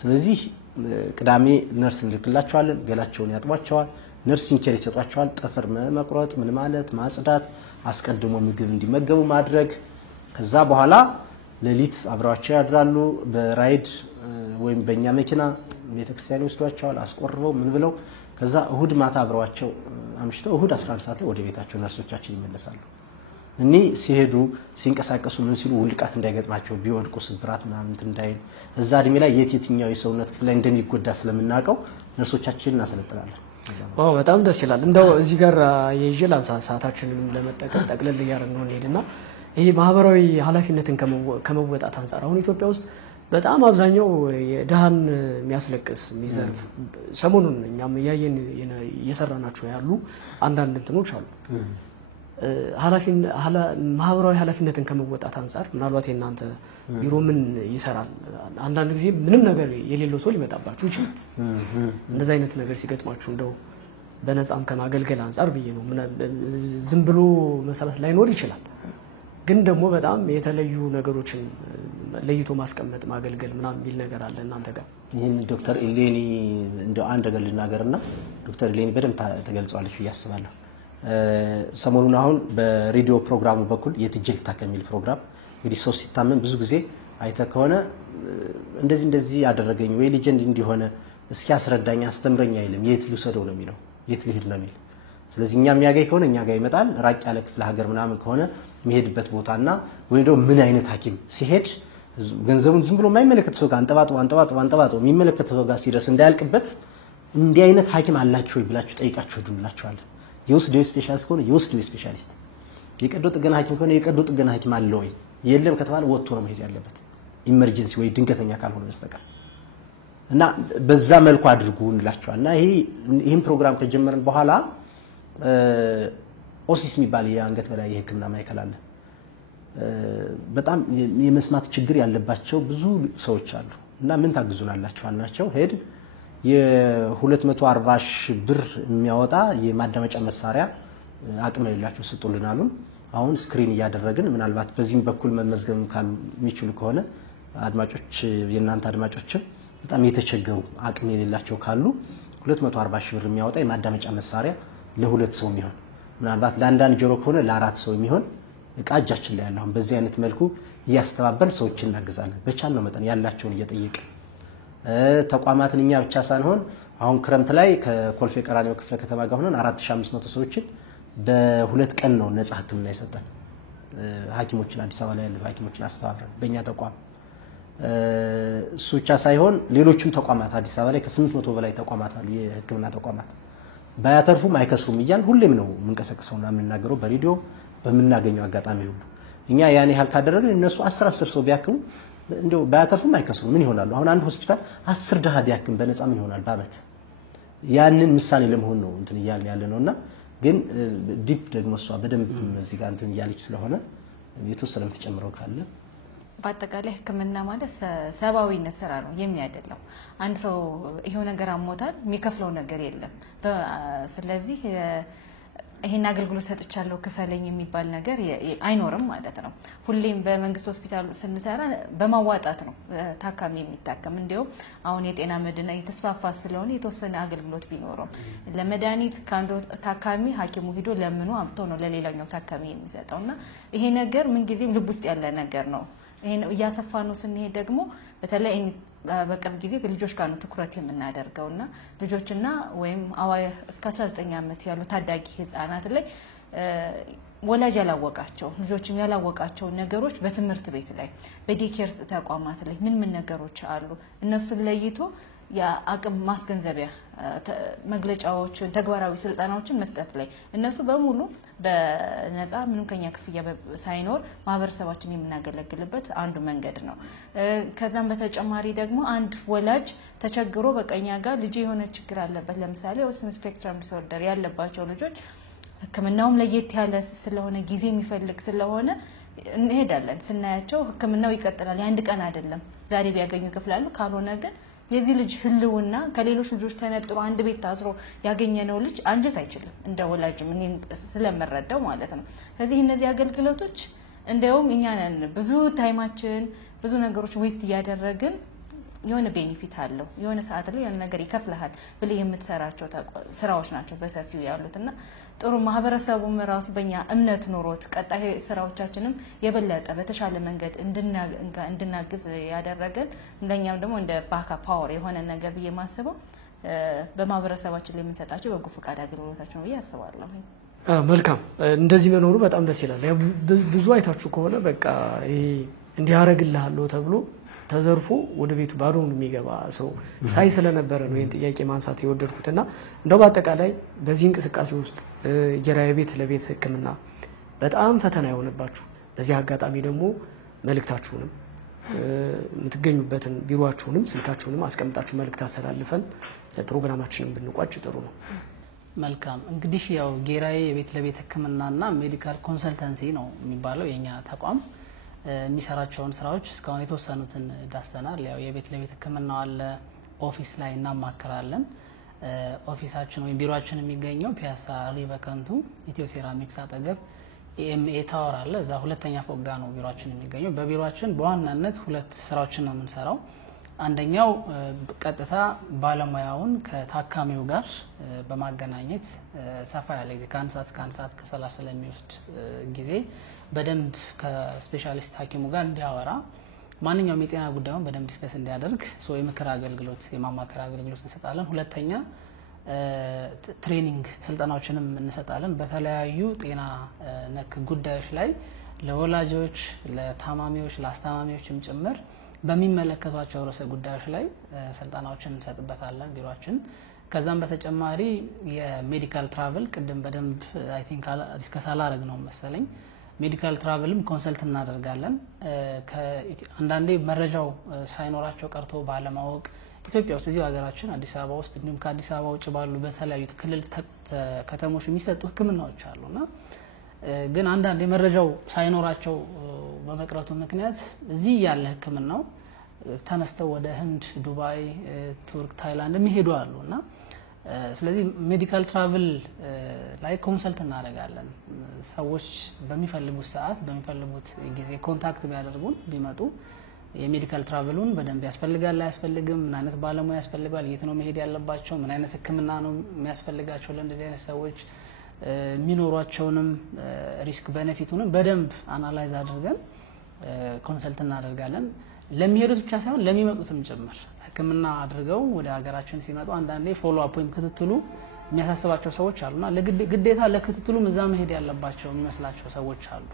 ስለዚህ ቅዳሜ ነርስ እንልክላቸዋለን። ገላቸውን ያጥቧቸዋል፣ ነርሲንግ ኬር ይሰጧቸዋል። ጥፍር መቁረጥ ምን ማለት ማጽዳት፣ አስቀድሞ ምግብ እንዲመገቡ ማድረግ። ከዛ በኋላ ሌሊት አብረዋቸው ያድራሉ። በራይድ ወይም በእኛ መኪና ቤተክርስቲያን ይወስዷቸዋል አስቆርበው ምን ብለው። ከዛ እሁድ ማታ አብረዋቸው አምሽተው እሁድ 11 ሰዓት ላይ ወደ ቤታቸው ነርሶቻችን ይመለሳሉ። እኔ ሲሄዱ ሲንቀሳቀሱ ምን ሲሉ ውልቃት እንዳይገጥማቸው ቢወድቁ ስብራት ምናምን እንዳይል እዛ እድሜ ላይ የትኛው የሰውነት ክፍል ላይ እንደሚጎዳ ስለምናውቀው ነርሶቻችንን እናሰለጥናለን። ዋው በጣም ደስ ይላል። እንደው እዚህ ጋር የይጀላ ሰዓታችንን ለመጠቀም ጠቅለል እያደረግን ነው እንሄድና ይሄ ማህበራዊ ኃላፊነትን ከመወጣት አንፃር አሁን ኢትዮጵያ ውስጥ በጣም አብዛኛው የደሃን የሚያስለቅስ የሚዘርፍ ሰሞኑን እኛም ያየን እየሰራናቸው ያሉ አንዳንድ እንትኖች አሉ። ማህበራዊ ኃላፊነትን ከመወጣት አንፃር ምናልባት የእናንተ ቢሮ ምን ይሰራል? አንዳንድ ጊዜ ምንም ነገር የሌለው ሰው ሊመጣባችሁ ይችላል። እንደዚህ አይነት ነገር ሲገጥማችሁ እንደው በነፃም ከማገልገል አንፃር ብዬ ነው። ዝም ብሎ መሰረት ላይኖር ይችላል፣ ግን ደግሞ በጣም የተለዩ ነገሮችን ለይቶ ማስቀመጥ ማገልገል ምናምን የሚል ነገር አለ እናንተ ጋር። ይህን ዶክተር ኢሌኒ እንደው አንድ ነገር ልናገርና ዶክተር ኢሌኒ በደንብ ተገልጿለች ብዬ አስባለሁ። ሰሞኑን አሁን በሬዲዮ ፕሮግራሙ በኩል የትጅል ታከሚል ፕሮግራም እንግዲህ ሰው ሲታመም ብዙ ጊዜ አይተ ከሆነ እንደዚህ ያደረገኝ ወይ ሌጀንድ እንዲሆነ እስኪ አስረዳኝ አስተምረኝ አይልም የት ልውሰደው ነው የሚለው የት ልሂድ ነው የሚል ስለዚህ እኛ የሚያገኝ ከሆነ እኛ ጋር ይመጣል ራቅ ያለ ክፍለ ሀገር ምናምን ከሆነ የሚሄድበት ቦታና ወይ ደግሞ ምን አይነት ሐኪም ሲሄድ ገንዘቡን ዝም ብሎ የማይመለከት ሰው ጋር አንጠባጥቦ የሚመለከት ሰው ጋር ሲደርስ እንዳያልቅበት እንዲህ አይነት ሐኪም አላችሁ ብላችሁ ጠይቃችሁ ሄዱላችኋል የውስጥ ስፔሻሊስት ከሆነ የውስጥ ስፔሻሊስት የቀዶ ጥገና ሐኪም ከሆነ የቀዶ ጥገና ሐኪም አለ ወይ የለም ከተባለ ወጥቶ ነው መሄድ ያለበት ኢመርጀንሲ ወይ ድንገተኛ ካልሆነ በስተቀር እና በዛ መልኩ አድርጉ እንላችኋልና ይሄን ፕሮግራም ከጀመርን በኋላ ኦሲስ የሚባል የአንገት በላይ የሕክምና ማዕከል አለ በጣም የመስማት ችግር ያለባቸው ብዙ ሰዎች አሉ እና ምን ታግዙናላችሁ አልናቸው ሄድ የ240 ሺህ ብር የሚያወጣ የማዳመጫ መሳሪያ አቅም የሌላቸው ስጡልናሉን አሁን ስክሪን እያደረግን ምናልባት በዚህም በኩል መመዝገብ ካሉ የሚችሉ ከሆነ አድማጮች የናንተ አድማጮችም በጣም የተቸገሩ አቅም የሌላቸው ካሉ 240 ሺህ ብር የሚያወጣ የማዳመጫ መሳሪያ ለሁለት ሰው የሚሆን ምናልባት ለአንዳንድ ጆሮ ከሆነ ለአራት ሰው የሚሆን እቃ እጃችን ላይ ያለው በዚህ አይነት መልኩ እያስተባበል ሰዎችን እናግዛለን በቻልነው መጠን ያላቸውን እየጠየቀ ተቋማትን እኛ ብቻ ሳንሆን አሁን ክረምት ላይ ከኮልፌ ቀራኒዮ ክፍለ ከተማ ጋር ሆነን 4500 ሰዎችን በሁለት ቀን ነው ነፃ ህክምና ይሰጣል ሐኪሞችን አዲስ አበባ ላይ ያሉ ሐኪሞችን አስተባብረን በእኛ ተቋም እሱ ብቻ ሳይሆን ሌሎችም ተቋማት አዲስ አበባ ላይ ከ800 በላይ ተቋማት አሉ የህክምና ተቋማት ባያተርፉም አይከስሩም ይያል ሁሌም ነው የምንቀሰቅሰውና የምንናገረው በሬዲዮ በመናገኘው አጋጣሚ ሁሉ እኛ ያኔ ሐል ካደረግን እነሱ 10 ሰው ቢያክሙ እንደው ባያተርፉም አይከስሩም ምን ይሆናሉ አሁን አንድ ሆስፒታል 10 ደሃ ቢያክም በነፃ ምን ይሆናል በአመት ያንን ምሳሌ ለመሆን ነው እንትን ያለ ነውና ግን ዲፕ ደግሞ እሷ በደንብ እዚህ ጋር እንትን ያለች ስለሆነ የተወሰነም ተጨምረው ካለ በአጠቃላይ ህክምና ማለት ሰባዊነት ስራ ነው የሚያደለው አንድ ሰው ይሄው ነገር አሞታል የሚከፍለው ነገር የለም ስለዚህ ይሄን አገልግሎት ሰጥቻለሁ ክፈለኝ የሚባል ነገር አይኖርም ማለት ነው ሁሌም በመንግስት ሆስፒታል ስንሰራ በማዋጣት ነው ታካሚ የሚታከም እንዲያው አሁን የጤና መድና የተስፋፋ ስለሆነ የተወሰነ አገልግሎት ቢኖርም ለመድኃኒት ካንዶ ታካሚ ሐኪሙ ሄዶ ለምኑ አምጥቶ ነው ለሌላኛው ታካሚ የሚሰጠውና ይሄ ነገር ምን ጊዜም ልብ ውስጥ ያለ ነገር ነው ይሄን ያሰፋ ነው ስንሄድ ደግሞ በተለይ በቅርብ ጊዜ ልጆች ጋር ነው ትኩረት የምናደርገውና ልጆችና ወይም እስከ 19 ዓመት ያሉ ታዳጊ ህፃናት ላይ ወላጅ ያላወቃቸው ልጆችም ያላወቃቸው ነገሮች በትምህርት ቤት ላይ በዲኬር ተቋማት ላይ ምን ነገሮች አሉ እነሱን ለይቶ የአቅም ማስገንዘቢያ መግለጫዎችን ተግባራዊ ስልጣናዎችን መስጠት ላይ እነሱ በሙሉ በነፃ ምንም ከኛ ክፍያ ሳይኖር ማህበረሰባችን የምናገለግልበት አንዱ መንገድ ነው ከዛም በተጨማሪ ደግሞ አንድ ወላጅ ተቸግሮ በቀኛ ጋር ልጅ የሆነ ችግር አለበት ለምሳሌ ኦቲዝም ስፔክትረም ዲስኦርደር ያለባቸው ልጆች ህክምናውም ለየት ያለ ስለሆነ ጊዜ የሚፈልግ ስለሆነ እንሄዳለን ስናያቸው ህክምናው ይቀጥላል የአንድ ቀን አይደለም ዛሬ ቢያገኙ ይከፍላሉ ካልሆነ ግን የዚህ ልጅ ህልውና ከሌሎች ልጆች ተነጥሮ አንድ ቤት ታስሮ ያገኘነው ልጅ አንጀት አይችልም እንደ ወላጅ ምን ስለመረዳው ማለት ነው ስለዚህ እነዚህ አገልግሎቶች እንደውም እኛ ነን ብዙ ታይማችን ብዙ ነገሮች ዌስት ያደረግን የሆነ ቤኔፊት አለው የሆነ ሰዓት ላይ የሆነ ነገር ይከፍልሃል ብለ የምትሰራቸው ስራዎች ናቸው በሰፊው ያሉትና ጥሩ ማህበረሰቡም ራሱ በእኛ እምነት ኖሮት ቀጣይ ስራዎቻችንም የበለጠ በተሻለ መንገድ እንድናግዝ ያደረገን እንደኛም ደግሞ እንደ ባካ ፓወር የሆነ ነገር በየማስበው በማህበረሰባችን ላይ የምንሰጣቸው በጎ ፈቃድ አገልግሎታችን ነው ያስባለሁ መልካም እንደዚህ መኖሩ በጣም ደስ ይላል ብዙ አይታችሁ ከሆነ በቃ ይሄ እንዲያረግልሃለሁ ተብሎ ተዘርፎ ወደ ቤቱ ባዶውን የሚገባ ሰው ሳይ ስለነበረ ነው ይሄን ጥያቄ ማንሳት የወደድኩትና እንደው በአጠቃላይ በዚህ እንቅስቃሴ ውስጥ የራይ ቤት ለቤት ህክምና በጣም ፈተና የሆነባችሁ በዚህ አጋጣሚ ደግሞ መልእክታችሁንም የምትገኙበትን ቢሮአችሁንም ስልካችሁንም አስቀምጣችሁ መልእክት አስተላልፈን ፕሮግራማችንን ብንቋጭ ጥሩ ነው መልካም እንግዲህ ያው ጌራዬ የቤት ለቤት ህክምናና ሜዲካል ኮንሰልታንሲ ነው የሚባለው የኛ ተቋም የሚሰራቸውን ስራዎች እስካሁን የተወሰኑትን ዳሰናል ያው የቤት ለቤት ህክምናው አለ ኦፊስ ላይ እናማከራለን ኦፊሳችን ወይ ቢሮአችን የሚገኘው ፒያሳ ሪበከንቱ ኢትዮ ሴራሚክስ አጠገብ ኤምኤ ታወር አለ እዛ ሁለተኛ ፎቅ ጋር ነው ቢሮአችን የሚገኘው በቢሮአችን በዋናነት ሁለት ስራዎችን ነው የምንሰራው አንደኛው ቀጥታ ባለሙያውን ከታካሚው ጋር በማገናኘት ሰፋ ያለ ጊዜ ከአንድ ሰዓት እስከ 1 ሰዓት ከ30 ስለሚወስድ ጊዜ በደንብ ከስፔሻሊስት ሐኪሙ ጋር እንዲያወራ ማንኛውም የጤና ጉዳዩን በደንብ ዲስከስ እንዲያደርግ የምክር አገልግሎት የማማከር አገልግሎት እንሰጣለን። ሁለተኛ ትሬኒንግ ስልጠናዎችንም እንሰጣለን በተለያዩ ጤና ነክ ጉዳዮች ላይ ለወላጆች፣ ለታማሚዎች፣ ለአስታማሚዎችም ጭምር በሚመለከቷቸው ርዕሰ ጉዳዮች ላይ ስልጠናዎችን እንሰጥበታለን ቢሮአችን። ከዛም በተጨማሪ የሜዲካል ትራቭል ቅድም በደንብ አይ ቲንክ ዲስከስ አላረግ ነው መሰለኝ ሜዲካል ትራቭልም ኮንሰልት እናደርጋለን። አንዳንዴ መረጃው ሳይኖራቸው ቀርቶ ባለማወቅ ኢትዮጵያ ውስጥ እዚህ ሀገራችን አዲስ አበባ ውስጥ እንዲሁም ከአዲስ አበባ ውጭ ባሉ በተለያዩ ክልል ከተሞች የሚሰጡ ሕክምናዎች አሉና ግን አንዳንዴ መረጃው ሳይኖራቸው በመቅረቱ ምክንያት እዚህ ያለ ሕክምናው ተነስተው ወደ ህንድ፣ ዱባይ፣ ቱርክ፣ ታይላንድ የሚሄዱ አሉና ስለዚህ ሜዲካል ትራቭል ላይ ኮንሰልት እናደርጋለን። ሰዎች በሚፈልጉት ሰዓት በሚፈልጉት ጊዜ ኮንታክት ቢያደርጉን ቢመጡ የሜዲካል ትራቭሉን በደንብ ያስፈልጋል አያስፈልግም፣ ምን አይነት ባለሙያ ያስፈልጋል፣ የት ነው መሄድ ያለባቸው፣ ምን አይነት ህክምና ነው የሚያስፈልጋቸው፣ ለእንደዚህ አይነት ሰዎች የሚኖሯቸውንም ሪስክ ቤኔፊቱንም በደንብ አናላይዝ አድርገን ኮንሰልት እናደርጋለን። ለሚሄዱት ብቻ ሳይሆን ለሚመጡትም ጭምር ህክምና አድርገው ወደ ሀገራችን ሲመጡ አንዳንዴ ፎሎ አፕ ወይም ክትትሉ የሚያሳስባቸው ሰዎች አሉና ግዴታ ለክትትሉ እዛ መሄድ ያለባቸው የሚመስላቸው ሰዎች አሉ።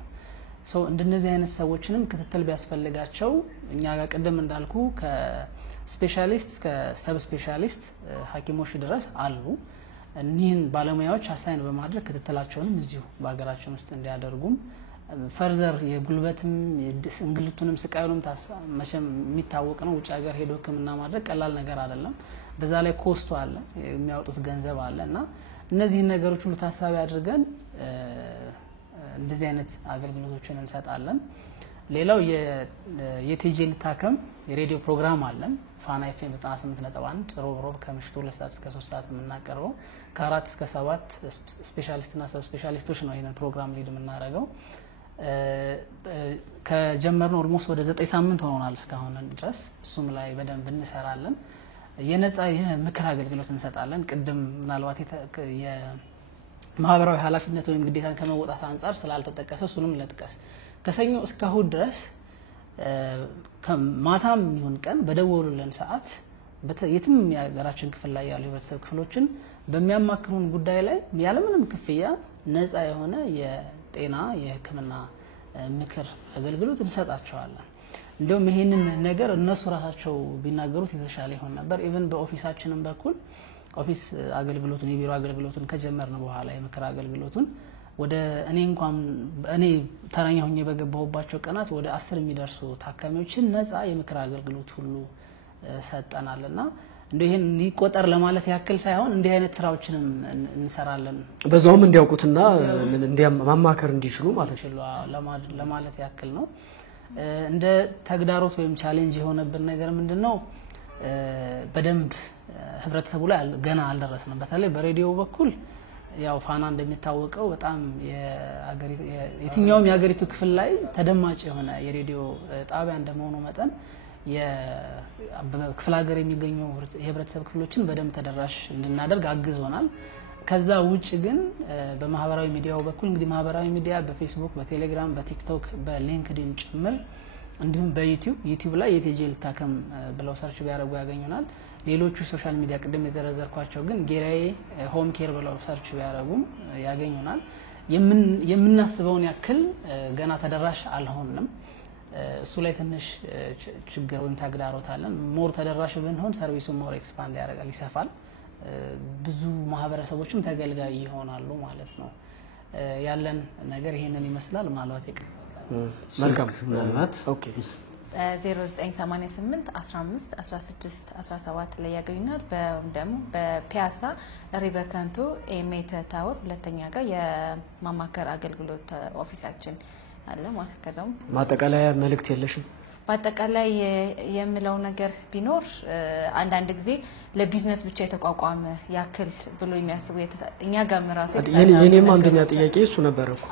እንደነዚህ አይነት ሰዎችንም ክትትል ቢያስፈልጋቸው እኛ ጋር ቅድም እንዳልኩ ከስፔሻሊስት እስከ ሰብ ስፔሻሊስት ሐኪሞች ድረስ አሉ። እኒህን ባለሙያዎች አሳይን በማድረግ ክትትላቸውንም እዚሁ በሀገራችን ውስጥ እንዲያደርጉም ፈርዘር የጉልበትም እንግልቱንም ስቃዩንም መቼም የሚታወቅ ነው። ውጭ ሀገር ሄዶ ህክምና ማድረግ ቀላል ነገር አይደለም። በዛ ላይ ኮስቱ አለ፣ የሚያወጡት ገንዘብ አለ እና እነዚህን ነገሮች ሁሉ ታሳቢ አድርገን እንደዚህ አይነት አገልግሎቶችን እንሰጣለን። ሌላው የቴጄ ልታከም የሬዲዮ ፕሮግራም አለን። ፋና ኤፍኤም 98.1 ሮብ ከምሽቱ 2 ሰዓት እስከ 3 ሰዓት የምናቀርበው ከ4 እስከ 7 ስፔሻሊስትና ሰብ ስፔሻሊስቶች ነው ይሄንን ፕሮግራም ሊድ የምናደርገው። ከጀመርነው ኦልሞስት ወደ 9 ሳምንት ሆኖናል እስካሁን ድረስ። እሱም ላይ በደንብ እንሰራለን። የነጻ የምክር አገልግሎት እንሰጣለን። ቅድም ምናልባት የማህበራዊ ኃላፊነት ወይም ግዴታን ከመወጣት አንጻር ስላልተጠቀሰ እሱንም ልጥቀስ። ከሰኞ እስከ እሁድ ድረስ ከማታም ይሁን ቀን በደወሉልን ሰዓት የትም የሀገራችን ክፍል ላይ ያሉ የህብረተሰብ ክፍሎችን በሚያማክሩን ጉዳይ ላይ ያለምንም ክፍያ ነጻ የሆነ የጤና የህክምና ምክር አገልግሎት እንሰጣቸዋለን። እንዲሁም ይሄንን ነገር እነሱ ራሳቸው ቢናገሩት የተሻለ ይሆን ነበር። ኢቭን በኦፊሳችንም በኩል ኦፊስ አገልግሎቱን የቢሮ አገልግሎቱን ከጀመርን በኋላ የምክር አገልግሎቱን ወደ እኔ ተረኛ ሆኜ በገባሁባቸው ቀናት ወደ 10 የሚደርሱ ታካሚዎችን ነጻ የምክር አገልግሎት ሁሉ ሰጠናልና እንደው ይሄን ይቆጠር ለማለት ያክል ሳይሆን እንዲህ አይነት ስራዎችንም እንሰራለን። በዛውም እንዲያውቁትና ማማከር እንዲችሉ ለማለት ያክል ነው። እንደ ተግዳሮት ወይም ቻሌንጅ የሆነብን ነገር ምንድነው? በደንብ ህብረተሰቡ ላይ ገና አልደረስንም። በተለይ በሬዲዮ በኩል ያው ፋና እንደሚታወቀው በጣም የትኛውም የሀገሪቱ ክፍል ላይ ተደማጭ የሆነ የሬዲዮ ጣቢያ እንደመሆኑ መጠን በክፍለ ሀገር የሚገኙ የህብረተሰብ ክፍሎችን በደንብ ተደራሽ እንድናደርግ አግዞናል። ከዛ ውጭ ግን በማህበራዊ ሚዲያው በኩል እንግዲህ ማህበራዊ ሚዲያ በፌስቡክ፣ በቴሌግራም፣ በቲክቶክ፣ በሊንክድኢን ጭምር እንዲሁም በዩቲዩብ ላይ የቴጄ ልታከም ብለው ሰርች ቢያደርጉ ያገኙናል። ሌሎቹ ሶሻል ሚዲያ ቅድም የዘረዘርኳቸው ግን ጌራዬ ሆም ኬር ብለው ሰርች ቢያደርጉም ያገኙናል። የምናስበውን ያክል ገና ተደራሽ አልሆንም። እሱ ላይ ትንሽ ችግር ወይም ተግዳሮት አለን። ሞር ተደራሽ ብንሆን ሰርቪሱ ሞር ኤክስፓንድ ያደርጋል፣ ይሰፋል። ብዙ ማህበረሰቦችም ተገልጋይ ይሆናሉ ማለት ነው። ያለን ነገር ይሄንን ይመስላል። ምናልባት መልካም ምናልባት ኦኬ 0988 15 16 17 ላይ ያገኙናል። ደግሞ በፒያሳ ሪበከንቱ ኤሜተ ታወር ሁለተኛ ጋር የማማከር አገልግሎት ኦፊሳችን አለ ማለት ከዛው ማጠቃለያ መልእክት የለሽም? በአጠቃላይ የምለው ነገር ቢኖር አንዳንድ ጊዜ ለቢዝነስ ብቻ የተቋቋመ ያክል ብሎ የሚያስቡ እኛ ጋር ራሱ የኔም አንደኛ ጥያቄ እሱ ነበር እኮ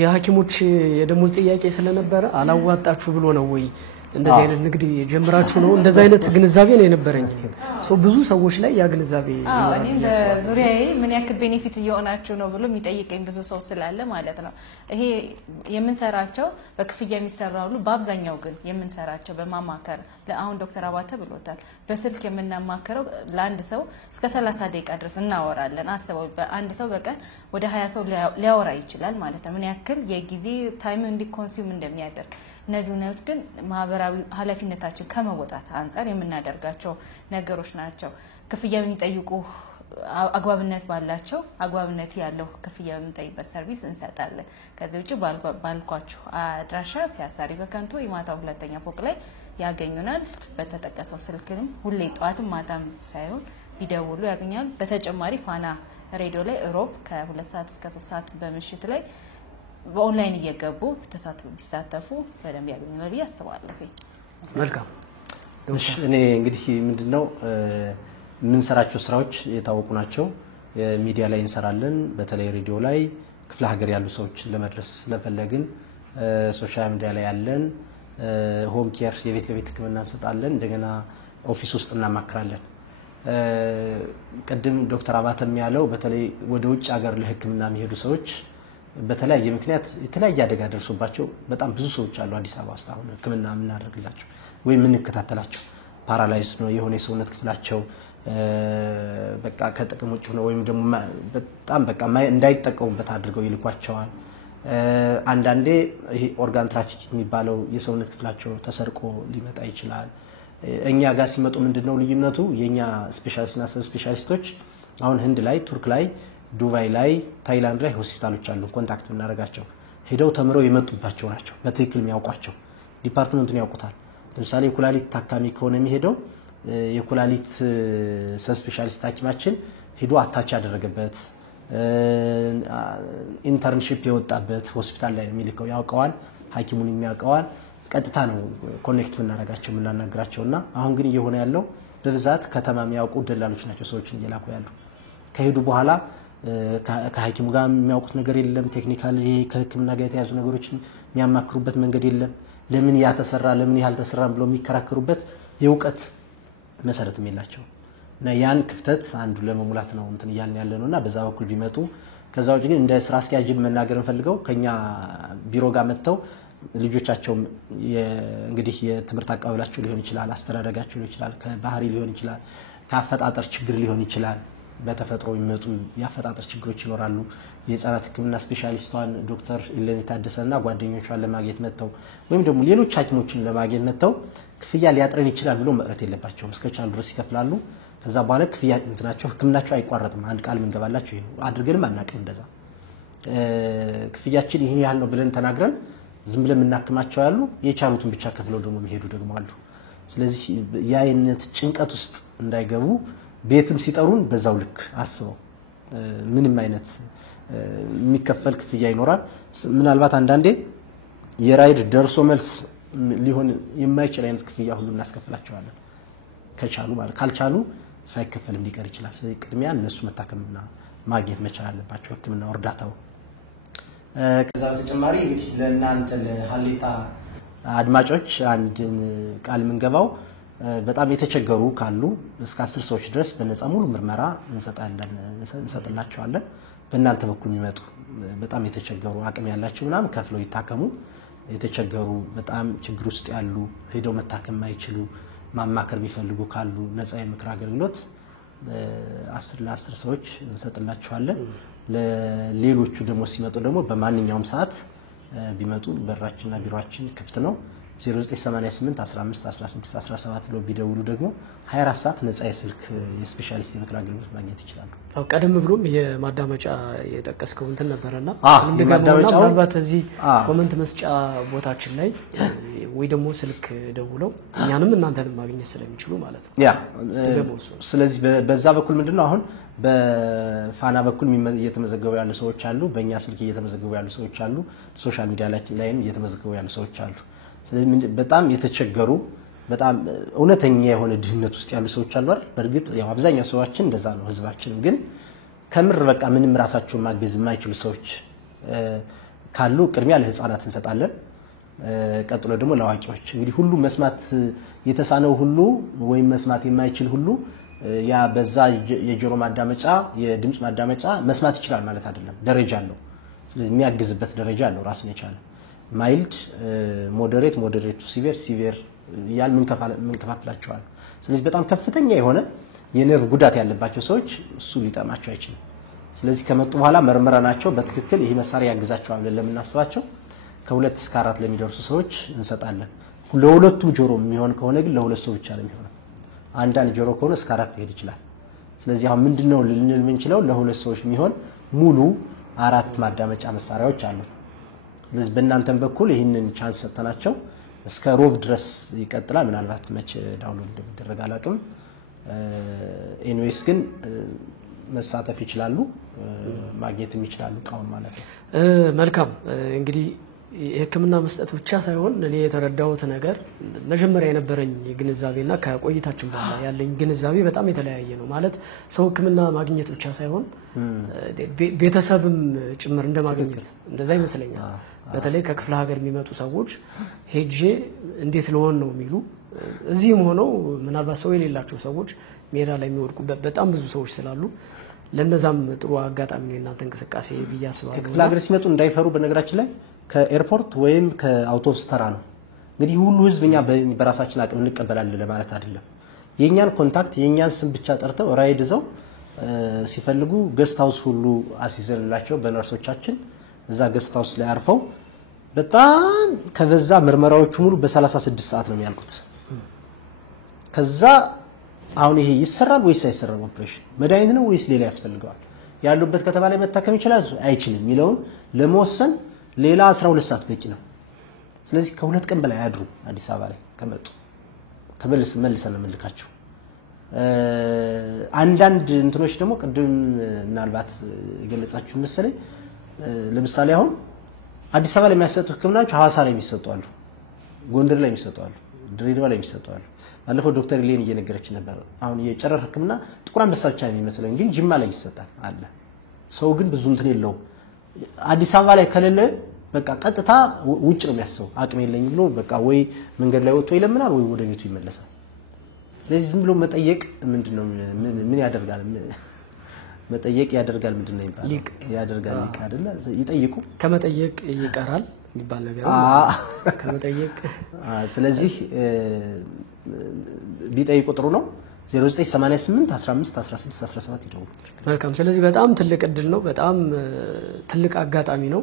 የሐኪሞች የደሞዝ ጥያቄ ስለነበረ አላዋጣችሁ ብሎ ነው ወይ እንደዚህ አይነት ንግድ ጀምራችሁ ነው? እንደዚህ አይነት ግንዛቤ ነው የነበረኝ። ብዙ ሰዎች ላይ ያ ግንዛቤ እኔም በዙሪያዬ ምን ያክል ቤኔፊት እየሆናችሁ ነው ብሎ የሚጠይቀኝ ብዙ ሰው ስላለ ማለት ነው። ይሄ የምንሰራቸው በክፍያ የሚሰራሉ በአብዛኛው ግን የምንሰራቸው በማማከር አሁን ዶክተር አባተ ብሎታል። በስልክ የምናማከረው ለአንድ ሰው እስከ 30 ደቂቃ ድረስ እናወራለን። አስበው በአንድ ሰው በቀን ወደ 20 ሰው ሊያወራ ይችላል ማለት ነው። ምን ያክል የጊዜ ታይም እንዲኮንሱም እንደሚያደርግ እነዚህ ነገሮች ግን ማህበራዊ ኃላፊነታችን ከመወጣት አንፃር የምናደርጋቸው ነገሮች ናቸው። ክፍያ የሚጠይቁ አግባብነት ባላቸው አግባብነት ያለው ክፍያ የምንጠይቅበት ሰርቪስ እንሰጣለን። ከዚህ ውጪ ባልኳችሁ አድራሻ ፒያሳ ሪበከንቱ የማታው 2ኛ ፎቅ ላይ ያገኙናል። በተጠቀሰው ስልክም ሁሌ ጠዋትም ማታም ሳይሆን ቢደውሉ ያገኛል። በተጨማሪ ፋና ሬዲዮ ላይ ሮብ ከ2 ሰዓት እስከ 3 ሰዓት በምሽት ላይ በኦንላይን እየገቡ ቢሳተፉ በደንብ ያገኙናል ብዬ አስባለሁ። መልካም። እኔ እንግዲህ ምንድነው የምንሰራቸው ስራዎች የታወቁ ናቸው። ሚዲያ ላይ እንሰራለን። በተለይ ሬዲዮ ላይ ክፍለ ሀገር ያሉ ሰዎችን ለመድረስ ስለፈለግን ሶሻል ሚዲያ ላይ ያለን ሆም ኬር የቤት ለቤት ሕክምና እንሰጣለን። እንደገና ኦፊስ ውስጥ እናማክራለን። ቅድም ዶክተር አባተም ያለው በተለይ ወደ ውጭ ሀገር ለሕክምና የሚሄዱ ሰዎች በተለያየ ምክንያት የተለያየ አደጋ ደርሶባቸው በጣም ብዙ ሰዎች አሉ አዲስ አበባ ውስጥ አሁን ሕክምና የምናደርግላቸው ወይም የምንከታተላቸው ፓራላይዝ ነው የሆነ የሰውነት ክፍላቸው በቃ ከጥቅም ውጭ ነው ወይም ደግሞ በጣም በቃ እንዳይጠቀሙበት አድርገው ይልኳቸዋል። አንዳንዴ ይሄ ኦርጋን ትራፊክ የሚባለው የሰውነት ክፍላቸው ተሰርቆ ሊመጣ ይችላል። እኛ ጋር ሲመጡ ምንድነው ልዩነቱ? የኛ ስፔሻሊስትና ሰብ ስፔሻሊስቶች አሁን ህንድ ላይ፣ ቱርክ ላይ፣ ዱባይ ላይ፣ ታይላንድ ላይ ሆስፒታሎች አሉ ኮንታክት ብናደርጋቸው ሄደው ተምረው የመጡባቸው ናቸው። በትክክል የሚያውቋቸው ዲፓርትመንቱን ያውቁታል። ለምሳሌ የኩላሊት ታካሚ ከሆነ የሚሄደው የኩላሊት ሰብ ስፔሻሊስት ሐኪማችን ሄዶ አታች ያደረገበት ኢንተርንሺፕ የወጣበት ሆስፒታል ላይ የሚልከው ያውቀዋል። ሐኪሙን የሚያውቀዋል። ቀጥታ ነው ኮኔክት ብናደርጋቸው የምናናግራቸውና አሁን ግን እየሆነ ያለው በብዛት ከተማ የሚያውቁ ደላሎች ናቸው ሰዎችን እየላኩ ያሉ። ከሄዱ በኋላ ከሐኪሙ ጋር የሚያውቁት ነገር የለም። ቴክኒካል ይሄ ከሕክምና ጋር የተያዙ ነገሮችን የሚያማክሩበት መንገድ የለም። ለምን ያተሰራ ለምን ያልተሰራም ብለው የሚከራከሩበት የእውቀት መሰረትም የላቸው እና ያን ክፍተት አንዱ ለመሙላት ነው እንትን እያልን ያለ ነውና በዛ በኩል ቢመጡ። ከዛ ውጭ ግን እንደ ስራ አስኪያጅ መናገር እንፈልገው ከኛ ቢሮ ጋር መጥተው ልጆቻቸው እንግዲህ የትምህርት አቀባበላቸው ሊሆን ይችላል፣ አስተዳደጋቸው ሊሆን ይችላል፣ ከባህሪ ሊሆን ይችላል፣ ከአፈጣጠር ችግር ሊሆን ይችላል። በተፈጥሮ የሚመጡ የአፈጣጠር ችግሮች ይኖራሉ። የህፃናት ሕክምና ስፔሻሊስቷን ዶክተር ኢለኒ ታደሰና ጓደኞቿን ለማግኘት መጥተው ወይም ደግሞ ሌሎች ሐኪሞችን ለማግኘት መጥተው ክፍያ ሊያጥረን ይችላል ብሎ መቅረት የለባቸውም። እስከቻሉ ድረስ ይከፍላሉ። ከዛ በኋላ ክፍያ እንትናቸው ሕክምናቸው አይቋረጥም። አንድ ቃል ምንገባላችሁ ይሄ አድርገንም አናውቅም። እንደዛ ክፍያችን ይሄን ያህል ነው ብለን ተናግረን ዝም ብለን የምናክማቸው ያሉ የቻሉትን ብቻ ከፍለው ደግሞ የሚሄዱ ደግሞ አሉ። ስለዚህ የአይነት ጭንቀት ውስጥ እንዳይገቡ ቤትም ሲጠሩን በዛው ልክ አስበው ምንም አይነት የሚከፈል ክፍያ ይኖራል። ምናልባት አንዳንዴ የራይድ ደርሶ መልስ ሊሆን የማይችል አይነት ክፍያ ሁሉ እናስከፍላቸዋለን ከቻሉ ማለት ካልቻሉ ሳይከፈልም ሊቀር ይችላል። ስለዚህ ቅድሚያ እነሱ መታከምና ማግኘት መቻል አለባቸው ሕክምና እርዳታው። ከዛ በተጨማሪ እንግዲህ ለእናንተ ለሀሌታ አድማጮች አንድ ቃል ምንገባው በጣም የተቸገሩ ካሉ እስከ 10 ሰዎች ድረስ በነፃ ሙሉ ምርመራ እንሰጥላቸዋለን። በእናንተ በኩል የሚመጡ በጣም የተቸገሩ አቅም ያላቸው ምናምን ከፍለው ይታከሙ። የተቸገሩ በጣም ችግር ውስጥ ያሉ ሄደው መታከም ማይችሉ ማማከር የሚፈልጉ ካሉ ነፃ የምክር አገልግሎት 10 ለ10 ሰዎች እንሰጥላቸዋለን። ለሌሎቹ ደግሞ ሲመጡ ደግሞ በማንኛውም ሰዓት ቢመጡ በራችንና ቢሮአችን ክፍት ነው። 0988 15 16 17 ብለው ቢደውሉ ደግሞ 24 ሰዓት ነፃ የስልክ የስፔሻሊስት የምክር አገልግሎት ማግኘት ይችላሉ። ቀደም ብሎም የማዳመጫ የጠቀስከው እንትን ነበርና ምናልባት እዚህ ኮመንት መስጫ ቦታችን ላይ ወይ ደግሞ ስልክ ደውለው እኛንም እናንተንም ማግኘት ስለሚችሉ ማለት ነው። ያ ስለዚህ በዛ በኩል ምንድነው አሁን በፋና በኩል እየተመዘገቡ ያሉ ሰዎች አሉ። በእኛ ስልክ እየተመዘገቡ ያሉ ሰዎች አሉ። ሶሻል ሚዲያ ላይም እየተመዘገቡ ያሉ ሰዎች አሉ። ስለዚህ በጣም የተቸገሩ በጣም እውነተኛ የሆነ ድህነት ውስጥ ያሉ ሰዎች አሉ አይደል? በእርግጥ ያው አብዛኛው ሰዋችን እንደዛ ነው ህዝባችን። ግን ከምር በቃ ምንም ራሳቸውን ማገዝ የማይችሉ ሰዎች ካሉ ቅድሚያ ለህፃናት እንሰጣለን። ቀጥሎ ደግሞ ለአዋቂዎች እንግዲህ ሁሉ መስማት የተሳነው ሁሉ ወይም መስማት የማይችል ሁሉ ያ በዛ የጆሮ ማዳመጫ የድምጽ ማዳመጫ መስማት ይችላል ማለት አይደለም። ደረጃ አለው። ስለዚህ የሚያግዝበት ደረጃ አለው ራሱን የቻለ ማይልድ፣ ሞዴሬት ቱ ሲቪር ያል ምን ከፋፍላቸዋል። ስለዚህ በጣም ከፍተኛ የሆነ የነርቭ ጉዳት ያለባቸው ሰዎች እሱ ሊጠማቸው አይችልም። ስለዚህ ከመጡ በኋላ መርመራናቸው በትክክል ይሄ መሳሪያ ያግዛቸዋል ብለን ለምናስባቸው ከ2 እስከ 4 ለሚደርሱ ሰዎች እንሰጣለን። ለሁለቱም ጆሮ የሚሆን ከሆነ ግን ለሁለት ሰው ብቻ ነው የሚሆነው። አንዳንድ ጆሮ ከሆነ እስከ 4 ሊሄድ ይችላል። ስለዚህ አሁን ምንድነው ልንል የምንችለው ለሁለት ሰዎች የሚሆን ሙሉ 4 ማዳመጫ መሳሪያዎች አሉ። ስለዚህ በእናንተም በኩል ይህንን ቻንስ ሰጥተናቸው እስከ ሮብ ድረስ ይቀጥላል። ምናልባት መቼ ዳውንሎድ እንደሚደረግ አላውቅም። ኤኒዌይስ ግን መሳተፍ ይችላሉ፣ ማግኘትም ይችላሉ እቃውን ማለት ነው። መልካም እንግዲህ የሕክምና መስጠት ብቻ ሳይሆን እኔ የተረዳሁት ነገር መጀመሪያ የነበረኝ ግንዛቤና ከቆይታችን በኋላ ያለኝ ግንዛቤ በጣም የተለያየ ነው። ማለት ሰው ሕክምና ማግኘት ብቻ ሳይሆን ቤተሰብም ጭምር እንደማግኘት እንደዛ ይመስለኛል። በተለይ ከክፍለ ሀገር የሚመጡ ሰዎች ሄጄ እንዴት ልሆን ነው የሚሉ እዚህም ሆነው ምናልባት ሰው የሌላቸው ሰዎች ሜዳ ላይ የሚወድቁ በጣም ብዙ ሰዎች ስላሉ ለነዛም ጥሩ አጋጣሚ ነው የእናንተ እንቅስቃሴ ብዬ አስባለሁ። ከክፍለ ሀገር ሲመጡ እንዳይፈሩ በነገራችን ላይ ከኤርፖርት ወይም ከአውቶቡስ ተራ ነው እንግዲህ ሁሉ ህዝብ እኛ በራሳችን አቅም እንቀበላለን ለማለት አይደለም። የኛን ኮንታክት የኛን ስም ብቻ ጠርተው ራይድ ይዘው ሲፈልጉ ገስት ሃውስ ሁሉ አሲዘንላቸው በነርሶቻችን እዛ ገስት ሃውስ ላይ አርፈው በጣም ከበዛ ምርመራዎቹ ሙሉ በ36 ሰዓት ነው የሚያልቁት። ከዛ አሁን ይሄ ይሰራል ወይስ አይሰራም? ኦፕሬሽን መድኃኒት ነው ወይስ ሌላ ያስፈልገዋል? ያሉበት ከተማ ላይ መታከም ይችላል አይችልም የሚለውን ለመወሰን ሌላ 12 ሰዓት በቂ ነው። ስለዚህ ከ2 ቀን በላይ አድሩ አዲስ አበባ ላይ ከመጡ መልሰን እንልካቸው። አንዳንድ እንትኖች ደግሞ ቅድም ምናልባት የገለጻችሁ መሰለኝ ለምሳሌ አሁን አዲስ አበባ ላይ የሚያሰጡ ህክምናዎች ሐዋሳ ላይ የሚሰጡ አሉ፣ ጎንደር ላይ የሚሰጡ አሉ፣ ድሬዳዋ ላይ የሚሰጡ አሉ። ባለፈው ዶክተር ሌን እየነገረች ነበር። አሁን የጨረር ህክምና ጥቁር አንበሳ ብቻ ነው የሚመስለኝ ግን ጅማ ላይ ይሰጣል አለ። ሰው ግን ብዙ እንትን የለው። አዲስ አበባ ላይ ከሌለ በቃ ቀጥታ ውጭ ነው የሚያስበው። አቅም የለኝ ብሎ በቃ ወይ መንገድ ላይ ወጥቶ ይለምናል ወይ ወደ ቤቱ ይመለሳል። ስለዚህ ዝም ብሎ መጠየቅ ምንድነው ምን ያደርጋል? መጠየቅ ያደርጋል ምንድነው ይባላል? ያደርጋል ሊቅ አይደለ? ይጠይቁ ከመጠየቅ ይቀራል የሚባል ነገር ከመጠየቅ ስለዚህ ቢጠይቁ ጥሩ ነው። 0988 15 16 17 ይደውሉ። መልካም። ስለዚህ በጣም ትልቅ እድል ነው፣ በጣም ትልቅ አጋጣሚ ነው።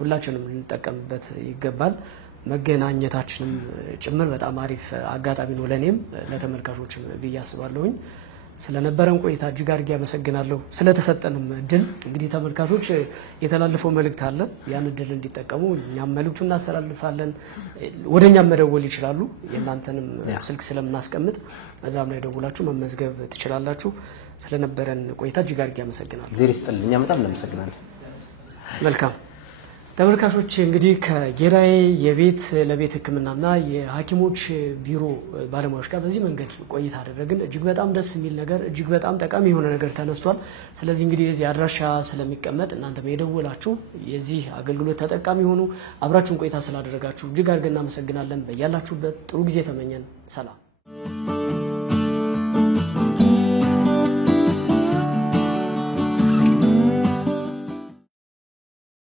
ሁላችንም ልንጠቀምበት ይገባል። መገናኘታችንም ጭምር በጣም አሪፍ አጋጣሚ ነው ለኔም ለተመልካቾችም ብዬ አስባለሁኝ። ስለነበረን ቆይታ እጅግ አድርጌ አመሰግናለሁ። ስለተሰጠንም እድል እንግዲህ ተመልካቾች የተላለፈው መልእክት አለ፣ ያን እድል እንዲጠቀሙ እኛም መልእክቱን እናስተላልፋለን። ወደኛም መደወል ይችላሉ። የእናንተንም ስልክ ስለምናስቀምጥ በዛም ላይ ደውላችሁ መመዝገብ ትችላላችሁ። ስለነበረን ቆይታ እጅግ አድርጌ አመሰግናለሁ። እግዚአብሔር ይስጥልኝ። እኛ በጣም እናመሰግናለን። መልካም ተመልካቾች እንግዲህ ከጌራዬ የቤት ለቤት ሕክምናና የሐኪሞች ቢሮ ባለሙያዎች ጋር በዚህ መንገድ ቆይታ አደረግን። እጅግ በጣም ደስ የሚል ነገር እጅግ በጣም ጠቃሚ የሆነ ነገር ተነስቷል። ስለዚህ እንግዲህ የዚህ አድራሻ ስለሚቀመጥ እናንተም የደወላችሁ የዚህ አገልግሎት ተጠቃሚ ሆኑ። አብራችሁን ቆይታ ስላደረጋችሁ እጅግ አድርገን እናመሰግናለን። በያላችሁበት ጥሩ ጊዜ ተመኘን። ሰላም።